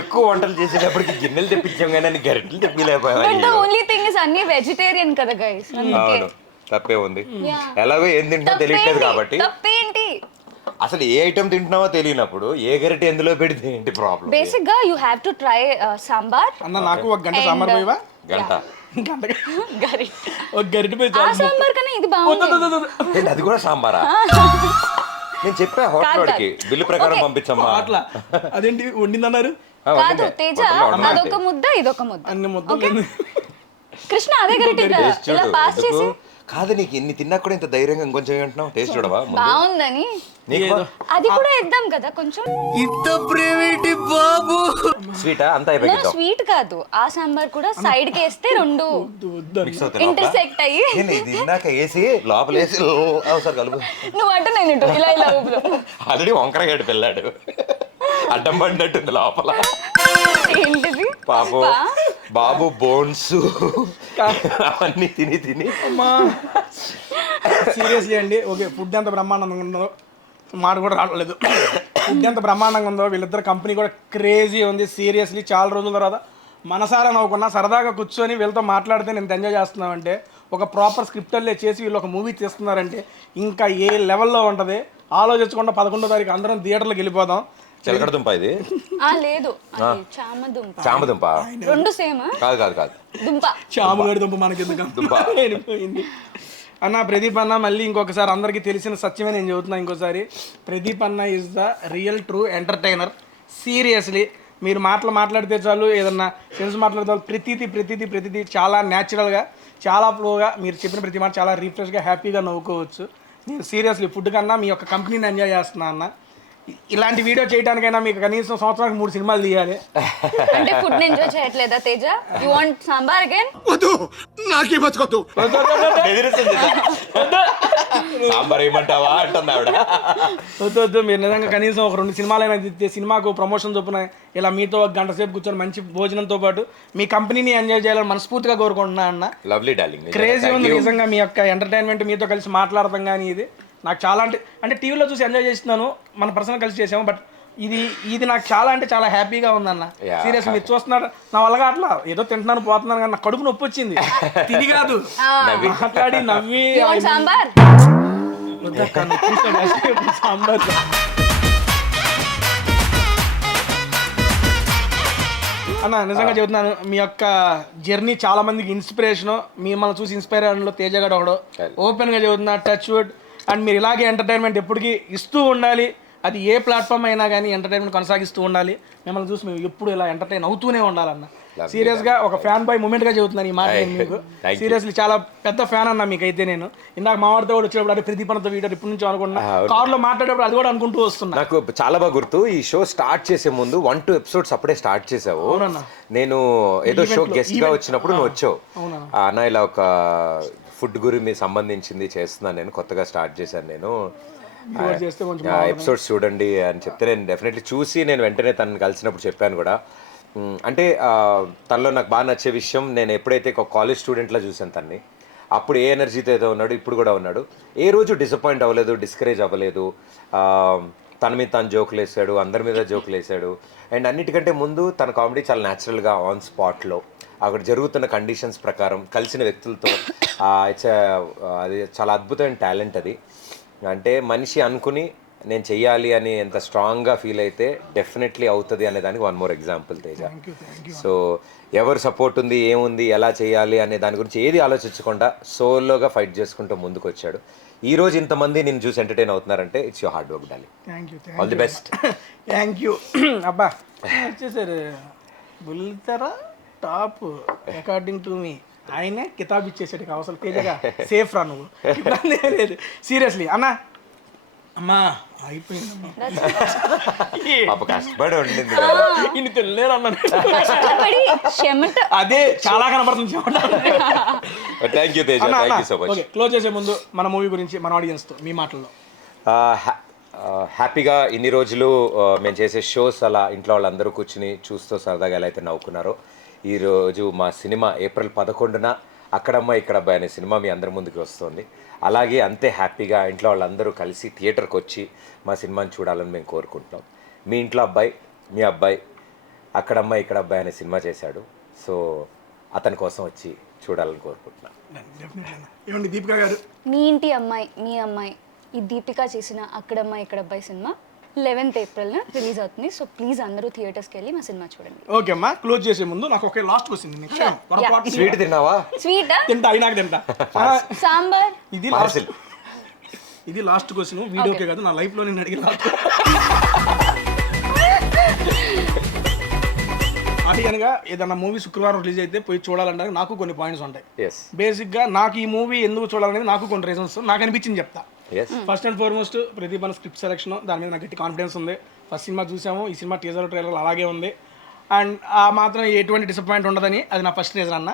ఎక్కువ వంటలు చేసేటప్పటికి గిన్నెలు తెప్పించాం కానీ అని గరిటెలు తెప్పిలేకపోయావా? But the only thing is అన్ని వెజిటేరియన్ కదా గైస్. అవును తప్పే ఉంది. Yeah. ఎలాగో ఏం తింటున్నావు తెలియట్లేదు కాబట్టి. తప్పేంటి? అసలు ఏ ఐటమ్ తింటున్నావో తెలియనప్పుడు ఏ గరిటె ఎందులో పెడితే ఏంటి ప్రాబ్లం? బేసిక్ గా you have to try sambar. అన్న నాకు ఒక గంట సాంబార్ పోయివా? గంట గంట గరిట్ ఒక గరిట పోయి ఆ సాంబార్ కన్నా ఇది బాగుంది. ఏంటి అది కూడా సాంబారా? నేను చెప్పా హోటల్ వాడికి బిల్లు ప్రకారం Okay. పంపించమ్మా. అట్లా అదేంటి వండిందన్నారు? కాదు తేజ అదొక ముద్ద ఇదొక ముద్ద. అన్ని మొత్తం కృష్ణ అదే గరిట టేస్ట్ ఇలా చూడు. పాస్ చేసి ఎందుకు? కాదు నీకు ఎన్ని తిన్నా కూడా ఇంత ధైర్యంగా ఇంకొంచెం అంటున్నావు. టేస్ట్ చూడవా ముందు? బాగుందని నీకు అది కూడా ఇద్దాం కదా కొంచెం. స్వీటా అంతా అయిపోయింది. స్వీట్ కాదు ఆ సాంబార్ కూడా సైడ్ కి వేస్తే రెండు మిక్స్ అవుతుంది ఇంటర్సెక్ట్ అయ్యి. ఇది ఇందాక వేసి లోపల వేసి ఒకసారి కలుపు. నువ్వు అంటే నేను ఇటు ఇలా ఇలా ఊపులు. ఆల్రెడీ వంకరగాడు పిల్లాడు అడ్డం పడినట్టుంది లోపల. ఏంటిది? పాపం బాబు బోన్స్ అవన్నీ తిని సీరియస్లీ అండి. ఓకే ఫుడ్ ఎంత బ్రహ్మాండంగా ఉందో మాట కూడా రావట్లేదు. ఫుడ్ ఎంత బ్రహ్మాండంగా ఉందో వీళ్ళిద్దరు కంపెనీ కూడా క్రేజీ ఉంది. సీరియస్లీ చాలా రోజుల తర్వాత మనసారా నవ్వుకున్నా, సరదాగా కూర్చొని వీళ్ళతో మాట్లాడితే నేను ఎంజాయ్ చేస్తున్నామంటే, ఒక ప్రాపర్ స్క్రిప్టర్లే చేసి వీళ్ళు ఒక మూవీ తీస్తున్నారంటే ఇంకా ఏ లెవెల్లో ఉంటుంది ఆలోచించకుండా 11వ తారీఖు అందరం థియేటర్లోకి వెళ్ళిపోదాం. చిలకడ దుంప ఇది లేదు అది చామ దుంప. చామదుంప రెండు సేమ్ కాదు దుంప. చాముగడి దుంప మనకెందుకు వెళ్ళిపోయింది అన్న. ప్రదీప్ అన్న మళ్ళీ ఇంకొకసారి అందరికీ తెలిసిన సత్యమే నేను చెబుతున్నా ఇంకోసారి. ప్రదీప్ అన్న is the real true entertainer. Seriously మీరు మాట్లాడితే చాలు, ఏదన్నా సెన్స్ మాట్లాడితే ప్రతిదీ చాలా న్యాచురల్గా చాలా ఫ్లోగా మీరు చెప్పిన ప్రతి మాట చాలా రిఫ్రెష్గా హ్యాపీగా నవ్వుకోవచ్చు. నేను సీరియస్లీ ఫుడ్ కన్నా మీ యొక్క కంపెనీని ఎంజాయ్ చేస్తున్నా అన్న. ఇలాంటి వీడియో చేయడానికైనా మీకు కనీసం సంవత్సరానికి 3 సినిమాలు తీయాలి. అంటే ఫుడ్ ఎంజాయ్ చేయట్లేదా Teja? You want sambar again? Sambar ఏమంటావా అంటుంది ఆవిడ. వద్దు మీరు నిజంగా కనీసం ఒక 2 సినిమాలైనా తీస్తే సినిమాకు ప్రమోషన్ చొప్పున ఇలా మీతో ఒక గంట సేపు కూర్చొని మంచి భోజనంతో పాటు మీ కంపెనీని ఎంజాయ్ చేయాలని మనస్ఫూర్తిగా కోరుకుంటున్నా అన్న. Lovely darling. క్రేజీ ఉంది నిజంగా మీ యొక్క ఎంటర్టైన్మెంట్, మీతో కలిసి మాట్లాడతాం. కానీ ఇది నాకు చాలా అంటే టీవీలో చూసి ఎంజాయ్ చేస్తున్నాను, మన పర్సనల్ కలిసి చేసాము. బట్ ఇది నాకు చాలా అంటే చాలా హ్యాపీగా ఉందన్న. సీరియస్ మీరు చూస్తున్నారు నా వల్లగా అట్లా ఏదో తింటున్నాను పోతున్నాను కానీ నా కడుపు నొప్పి వచ్చింది. తిని కాదు మాట్లాడి నవ్వి సాంబార్ సాంబార్. అన్న నిజంగా చెబుతున్నాను మీ యొక్క జర్నీ చాలా మందికి ఇన్స్పిరేషను. మిమ్మల్ని చూసి ఇన్స్పైర్ అవ్వడంలో తేజగాడు ఒకడు. ఓపెన్గా చెబుతున్నా, టచ్ వుడ్. అండ్ మీరు ఇలాగే ఎంటర్టైన్మెంట్ ఎప్పటికీ ఇస్తూ ఉండాలి. అది ఏ ప్లాట్ఫామ్ అయినా కానీ ఎంటర్టైన్మెంట్ కొనసాగిస్తూ ఉండాలి. మిమ్మల్ని చూసి మేము ఎప్పుడు ఇలా ఎంటర్టైన్ అవుతూనే ఉండాలన్న. సీరియస్గా ఒక ఫ్యాన్ బాయ్ మూమెంట్గా చెబుతున్నాను ఈ మాట నేను మీకు. సీరియస్లీ చాలా పెద్ద ఫ్యాన్ అన్న మీకైతే. నేను ఇందాక మావాడితో కూడా వచ్చినప్పుడు అంటే ప్రదీపనతో వీడియో ఇప్పటి నుంచి అనుకున్నా, కార్లో మాట్లాడేటప్పుడు అది కూడా అనుకుంటూ వస్తున్నా. నాకు చాలా బాగా గుర్తు, ఈ షో స్టార్ట్ చేసే ముందు 1-2 ఎపిసోడ్స్ అప్పుడే స్టార్ట్ చేసావు. నేను ఏదో షో గెస్ట్ గా వచ్చినప్పుడు నువ్వు వచ్చావు, అన్న ఇలా ఒక ఫుడ్ గురించి సంబంధించింది చేస్తున్నాను, నేను కొత్తగా స్టార్ట్ చేశాను, నేను ఎపిసోడ్స్ చూడండి అని చెప్తే నేను డెఫినెట్లీ చూసి నేను వెంటనే తనని కలిసినప్పుడు చెప్పాను కూడా. అంటే తనలో నాకు బాగా నచ్చే విషయం, నేను ఎప్పుడైతే ఒక కాలేజ్ స్టూడెంట్లా చూసాను తన్ని, అప్పుడు ఏ ఎనర్జీతో ఏదో ఉన్నాడు ఇప్పుడు కూడా ఉన్నాడు. ఏ రోజు డిసప్పాయింట్ అవ్వలేదు, డిస్కరేజ్ అవ్వలేదు. తన మీద తను జోకులు వేసాడు, అందరి మీద జోకులు వేసాడు. అండ్ అన్నిటికంటే ముందు తన కామెడీ చాలా న్యాచురల్గా ఆన్ స్పాట్లో అక్కడ జరుగుతున్న కండిషన్స్ ప్రకారం కలిసిన వ్యక్తులతో అది చాలా అద్భుతమైన టాలెంట్ అది. అంటే మనిషి అనుకుని నేను చెయ్యాలి అని ఎంత స్ట్రాంగ్గా ఫీల్ అయితే డెఫినెట్లీ అవుతుంది అనే దానికి 1 more ఎగ్జాంపుల్ తేజ. సో ఎవరు సపోర్ట్ ఉంది, ఏముంది, ఎలా చేయాలి అనే దాని గురించి ఏది ఆలోచించకుండా సోలోగా ఫైట్ చేసుకుంటూ ముందుకు వచ్చాడు. ఈ రోజు ఇంతమంది నేను చూసి ఎంటర్టైన్ అవుతున్నారంటే ఇట్స్ యువర్ హార్డ్ వర్క్ డాలి. All the best. Thank you. అబ్బా వచ్చేసారు బుల్తారా టాప్ అకార్డింగ్ టు మీ. ఆయనే కితాబ్ ఇచ్చేసాడు అవసరం. తేజగా సేఫ్ రా నువ్వు, లేదు సీరియస్లీ అన్న. అమ్మా అయిపోయిందమ్మా, కష్టపడి ఉండింది ఇన్ని తెలియలేరు అన్నాను. చెమట అదే చాలా కనపడుతుంది చెమట. Thank you Teja, thank you so much. Close చేసే ముందు మన మూవీ గురించి మన ఆడియన్స్తో మీ మాటల్లో. హ్యాపీగా ఇన్ని రోజులు మేము చేసే షోస్ అలా ఇంట్లో వాళ్ళందరూ కూర్చుని చూస్తూ సరదాగా ఎలా అయితే నవ్వుకున్నారో, ఈరోజు మా సినిమా ఏప్రిల్ 11న అక్కడమ్మ ఇక్కడబ్బాయి అనే సినిమా మీ అందరి ముందుకు వస్తుంది. అలాగే అంతే హ్యాపీగా ఇంట్లో వాళ్ళందరూ కలిసి థియేటర్కి వచ్చి మా సినిమాని చూడాలని మేము కోరుకుంటున్నాం. మీ ఇంట్లో అబ్బాయి, మీ అబ్బాయి అక్కడమ్మ ఇక్కడబ్బాయి అనే సినిమా చేశాడు. సో అతని కోసం వచ్చి చూడాలని కోరుకుంటున్నాం. ఏమండి దీపిక గారు, మీ ఇంటి అమ్మాయి, మీ అమ్మాయి, ఈ దీపిక చేసిన అక్కడమ్మ ఇక్కడబ్బాయి సినిమా 11th April రిలీజ్ అవుతుంది. సో ప్లీజ్ అందరూ థియేటర్స్కి వెళ్ళి మా సినిమా చూడండి. ఓకే అమ్మా. క్లోజ్ చేసే ముందు నాకు ఒకే లాస్ట్ క్వశ్చన్. స్వీట్ తిన్నావా? స్వీట్ తింటా, అయినాక తింటా. సాంబార్. ఇది లాస్ట్ క్వశ్చన్, వీడియోకే కాదు నా లైఫ్లో నేను అడిగిన లాస్ట్. అది కనుక ఏదన్నా మూవీ శుక్రవారం రిలీజ్ అయితే పోయి చూడాలంటే నాకు కొన్ని పాయింట్స్ ఉంటాయి. బేసిక్గా నాకు ఈ మూవీ ఎందుకు చూడాలనేది నాకు కొన్ని రీజన్స్ నాకు అనిపించింది చెప్తా. First and foremost Pradeep script selection, దాని మీద నాకు గట్టి కాన్ఫిడెన్స్ ఉంది. ఫస్ట్ సినిమా చూసాము, ఈ సినిమా టీజర్ ట్రైలర్ అలాగే ఉంది. అండ్ ఆ మాత్రం ఎటువంటి డిసప్పాయింట్ ఉండదని అది నా ఫస్ట్ రీజన్ అన్న.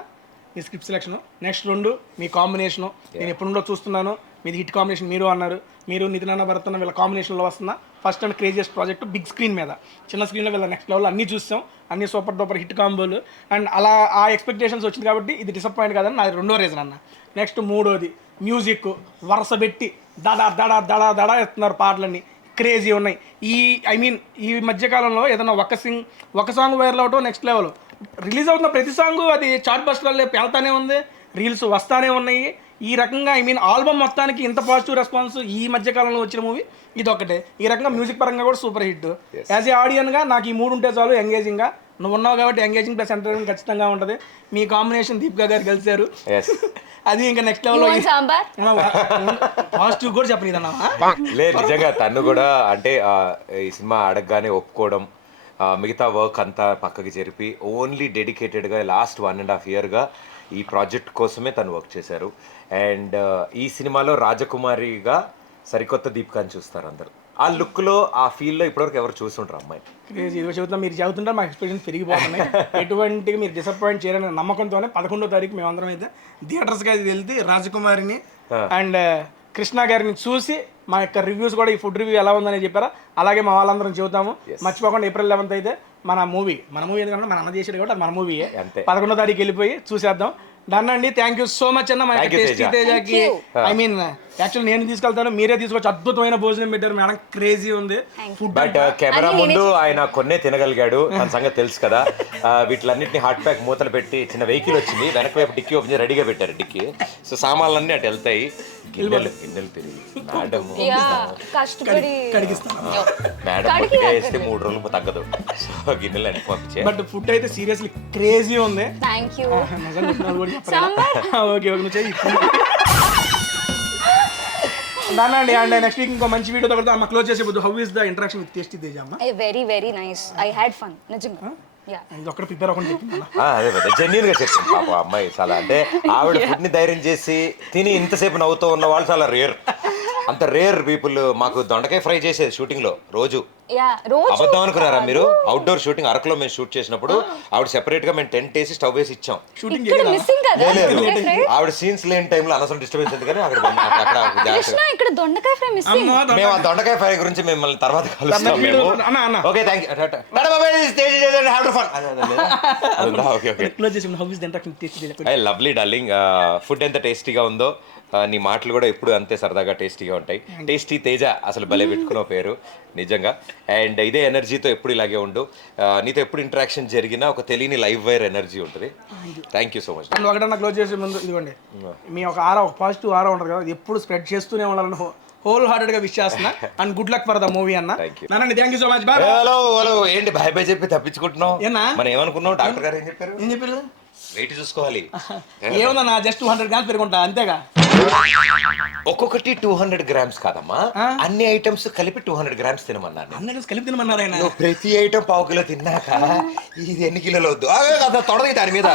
మీ స్క్రిప్ట్ సెలెక్షన్. నెక్స్ట్ 2 మీ కాంబినేషను. నేను ఎప్పుడు నుండో చూస్తున్నాను, మీది హిట్ కాంబినేషన్. మీరు అన్నారు, మీరు నితిన్ అన్న భరత్ అన్న వీళ్ళ కాంబినేషన్లో వస్తున్నా first and craziest project big screen మీద. చిన్న స్క్రీన్లో వీళ్ళ నెక్స్ట్ లెవెల్ అన్నీ చూస్తాం, అన్ని సూపర్ డూపర్ హిట్ కాంబోలు. అండ్ అలా ఆ ఎక్స్పెక్టేషన్స్ వచ్చింది కాబట్టి ఇది డిసప్పాయింట్ కాదని నాది 2వ రీజన్ అన్న. నెక్స్ట్ 3వది మ్యూజిక్. వరుస పెట్టి దడా దడా దడా దడా ఎత్తున్నారు, పాటలన్నీ క్రేజీ ఉన్నాయి. ఈ మధ్యకాలంలో ఏదైనా ఒక సాంగ్ వైరల్ అవటం నెక్స్ట్ లెవెల్. రిలీజ్ అవుతున్న ప్రతి సాంగ్ అది చార్ట్ బస్టర్లలో పేలుతానే ఉంది, రీల్స్ వస్తానే ఉన్నాయి. ఈ రకంగా ఆల్బమ్ మొత్తానికి ఇంత పాజిటివ్ రెస్పాన్స్ ఈ మధ్యకాలంలో వచ్చిన మూవీ ఇది ఒకటే. ఈ రకంగా మ్యూజిక్ పరంగా కూడా సూపర్ హిట్. యాజ్ ఏ ఆడియన్గా నాకు ఈ 3 ఉంటే చాలు ఎంగేజింగ్గా. నువ్వు ఉన్నావు కాబట్టి ఎంగేజింగ్ ప్లస్ ఎంటర్టైన్మెంట్ ఖచ్చితంగా ఉంటుంది. మీ కాంబినేషన్ దీపిక గారు కలిశారు, అది ఇంకా నెక్స్ట్ లెవెల్లో. పాజిటివ్ కూడా చెప్పలేదన్నా. లేదు నిజంగా తను కూడా అంటే ఈ సినిమా అడగగానే ఒప్పుకోవడం, మిగతా వర్క్ అంతా పక్కకి జరిపి ఓన్లీ డెడికేటెడ్గా లాస్ట్ 1.5 yearగా ఈ ప్రాజెక్ట్ కోసమే తను వర్క్ చేశారు. అండ్ ఈ సినిమాలో రాజకుమారిగా సరికొత్త దీపికని చూస్తారు అందరూ. ఆ లుక్లో, ఆ ఫీల్లో ఇప్పటివరకు ఎవరు చూస్తుంటారు అమ్మాయి. ఇదిగో చెబుతున్నా, మీరు చెబుతుంటే మా ఎక్స్పీరియన్స్ పెరిగిపోతున్నాయి. ఎటువంటి మీరు డిసప్పాయింట్ చేయాలనే నమ్మకంతోనే 11వ తారీఖు మేమందరం అయితే థియేటర్స్కి అయితే వెళ్తే రాజకుమారిని అండ్ కృష్ణ గారిని చూసి మా యొక్క రివ్యూస్ కూడా ఈ ఫుడ్ రివ్యూ ఎలా ఉందని చెప్పారా అలాగే మా వాళ్ళందరం చెబుతాము. మర్చిపోకుండా April 11th అయితే మన మూవీ ఎందుకంటే మన అన్న చేసాడు కాబట్టి అది మన మూవీ. 11వ తారీఖు వెళ్ళిపోయి చూసేద్దాం. డన్ అండి. థ్యాంక్ యూ సో మచ్ అన్న. మా టేస్టీ తేజకి యాక్చువల్లీ నేను తీసుకెళ్తాను, మీరే తీసుకొచ్చి అద్భుతమైన భోజనం పెట్టారు మేడం. క్రేజీ ఉంది ఫుడ్. బట్ కెమెరా ముందు ఆయన కొన్నే తినగలిగాడు, తన సంగతి తెలుసు కదా. వీటిలన్నింటినీ హాట్ ప్యాక్ మూతలు పెట్టి చిన్న వెహికల్ వచ్చింది, వెనక వైపు డిక్కీ ఓపెన్ రెడీగా పెట్టారు డిక్కీ. సో సామాన్లన్నీ అటు వెళ్తాయి. గిన్నెలు తిరిగి మేడం మేడం వేస్తే 3 రోజులు తగ్గదు. సో గిన్నెలు అన్ని పంపించే. బట్ ఫుడ్ అయితే సీరియస్లీ క్రేజీ ఉంది. Thank you. ఓకే నువ్వు చెయ్యి. దానండి అండ్ నెక్స్ట్ వీక్ ఇంకో మంచి వీడియో తర్వాత అమ్మ క్లోజ్ చేసే బుద్ధి how is the interaction with tasty Teja అమ్మ very very nice I had fun నిజంగా యా ఇది ఒక్కడ ప్రిపేర్ అవ్వకుండా చెప్పింది అదే జెన్యున్ గా చెప్తాను పాప అమ్మాయి చాలా అంటే ఆవిడ ఫుడ్ ని ధైర్యం చేసి తిని ఇంతసేపు నవ్వుతూ ఉన్న వాళ్ళు చాలా రేర్ అంత రేర్ పీపుల్. మాకు దొండకాయ ఫ్రై చేసేది షూటింగ్ లో రోజు. యా రోజు అబద్ధం అనుకున్నారా మీరు? అవుట్డోర్ షూటింగ్ అరకులో మేము షూట్ చేసినప్పుడు ఆవిడ సెపరేట్ గా మేము టెంట్ వేసి స్టవ్ వేసి ఇచ్చాం. షూటింగ్ ఇక్కడ మిస్సింగ్ కదా లేదు ఆవిడ సీన్స్ లేని టైంలో అనవసరం డిస్టర్బెన్స్ ఎందుకని అక్కడ కృష్ణ ఇక్కడ దొండకాయ ఫ్రై మిస్సింగ్. మేము ఆ దొండకాయ ఫ్రై గురించి మిమ్మల్ని తర్వాత కలుస్తాం మేము. Okay thank you. క్లోజ్ చేసి how is the interaction with tasty Teja lovely darling. Food ఎంత టేస్టీగా ఉందో నీ మాటలు కూడా ఎప్పుడు అంతే సరదాగా టేస్టీగా ఉంటాయి. టేస్టీ తేజ అసలు భలే పెట్టుకున్న పేరు నిజంగా. అండ్ ఇదే ఎనర్జీతో ఎప్పుడు ఇలాగే ఉండు. నీతో ఎప్పుడు ఇంటరాక్షన్ జరిగినా ఒక తెలియని లైవ్ వైర్ ఎనర్జీ ఉంటుంది. Thank you so much. And ఒకటన్నా క్లోజ్ చేసే ముందు ఇదిగోండి మీ ఒక పాజిటివ్ ఆరా ఉంటుంది కదా అది ఎప్పుడు స్ప్రెడ్ చేస్తూనే ఉండాలని హోల్ హార్టెడ్ గా విష్ చేస్తున్నా. And good luck for the movie అన్న. నాన్న thank you so much. Bye. Hello hello ఏంటి బాయ్ బాయ్ చెప్పి తప్పించుకుంటున్నావు? ఏనా? మనం ఏమనుకున్నావు? డాక్టర్ గారు ఏం చెప్పారు? ఏం చెప్పారు? వెయిట్ చూసుకోవాలి. ఏముందన్నా జస్ట్ 200 గ్రామ్స్ పెరుగుంటా అంతేగా. ఒక్కొక్కటి 200 గ్రామ్స్ కాదమ్మా, అన్ని ఐటమ్స్ కలిపి 200 గ్రామ్స్ తినమన్నారు. అన్నది కలిపి తినమన్నారు ఆయన. నువ్వు ప్రతి ఐటమ్ పావు కిలో తిన్నాక ఇది ఎన్ని కిలోలు వద్దు తొడది దాని మీద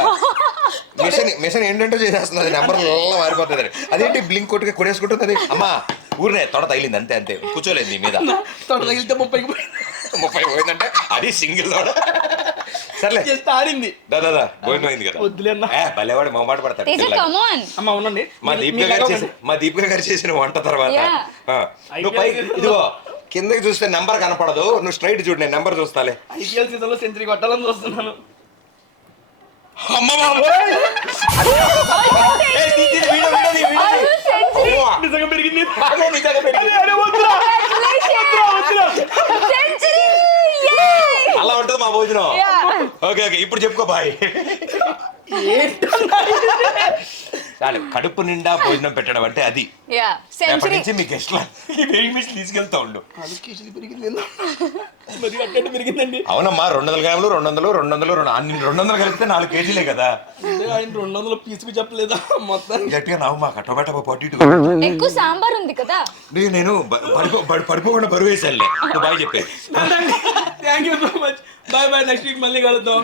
మిషన్ ఏంటంటే చేసేస్తున్నది నెంబర్ మారిపోతుంది. అదేంటి బ్లింక్ కొట్టుగా కొడేసుకుంటుంది. అమ్మా ఊరినే తొడ తగిలింది అంతే అంతే కూర్చోలేదు నీ మీద. తొడ తగిలితే 30 పోయిందంటే అది సింగిల్ తోడ. సర్లే జస్ట్ ఆడింది. దాదా పోయింది కదా. వద్దులే అన్న. భలేవాడు మొహమాట పడతాడు. Teja come on. అమ్మ ఉండండి. మా దీపిక గారు చేసిన వంట తర్వాత నువ్వు పైకి ఇదిగో కిందకి చూస్తే నెంబర్ కనపడదు. నువ్వు స్ట్రైట్ చూడు, నేను నెంబర్ చూస్తాలే. ఐపీఎల్ సీజన్ లో సెంచరీ కొట్టాలని చూస్తున్నాను. నిజంగా పెరిగింది. అలా ఉంటుంది మా భోజనం. ఓకే ఓకే ఇప్పుడు చెప్పుకో బాయ్. చాలు కడుపు నిండా భోజనం పెట్టడం అంటే అది. రేపటి నుంచి మీ గెస్ట్ తీసుకెళ్తా ఉండు. అవునమ్మా 200 గ్రాములు 200 కలిపితే 4 కేజీలే కదా. 200 పీసుకు చెప్పలేదా మొత్తం గట్టిగా నవ్వు మా టొమాటో పొట్టి ఎక్కువ సాంబార్ ఉంది కదా. నేను పడిపోకుండా బరువు వేసానులే. బాయ్ చెప్పే. Thank you so much. Bye bye. Next week మళ్ళీ కలుద్దాం.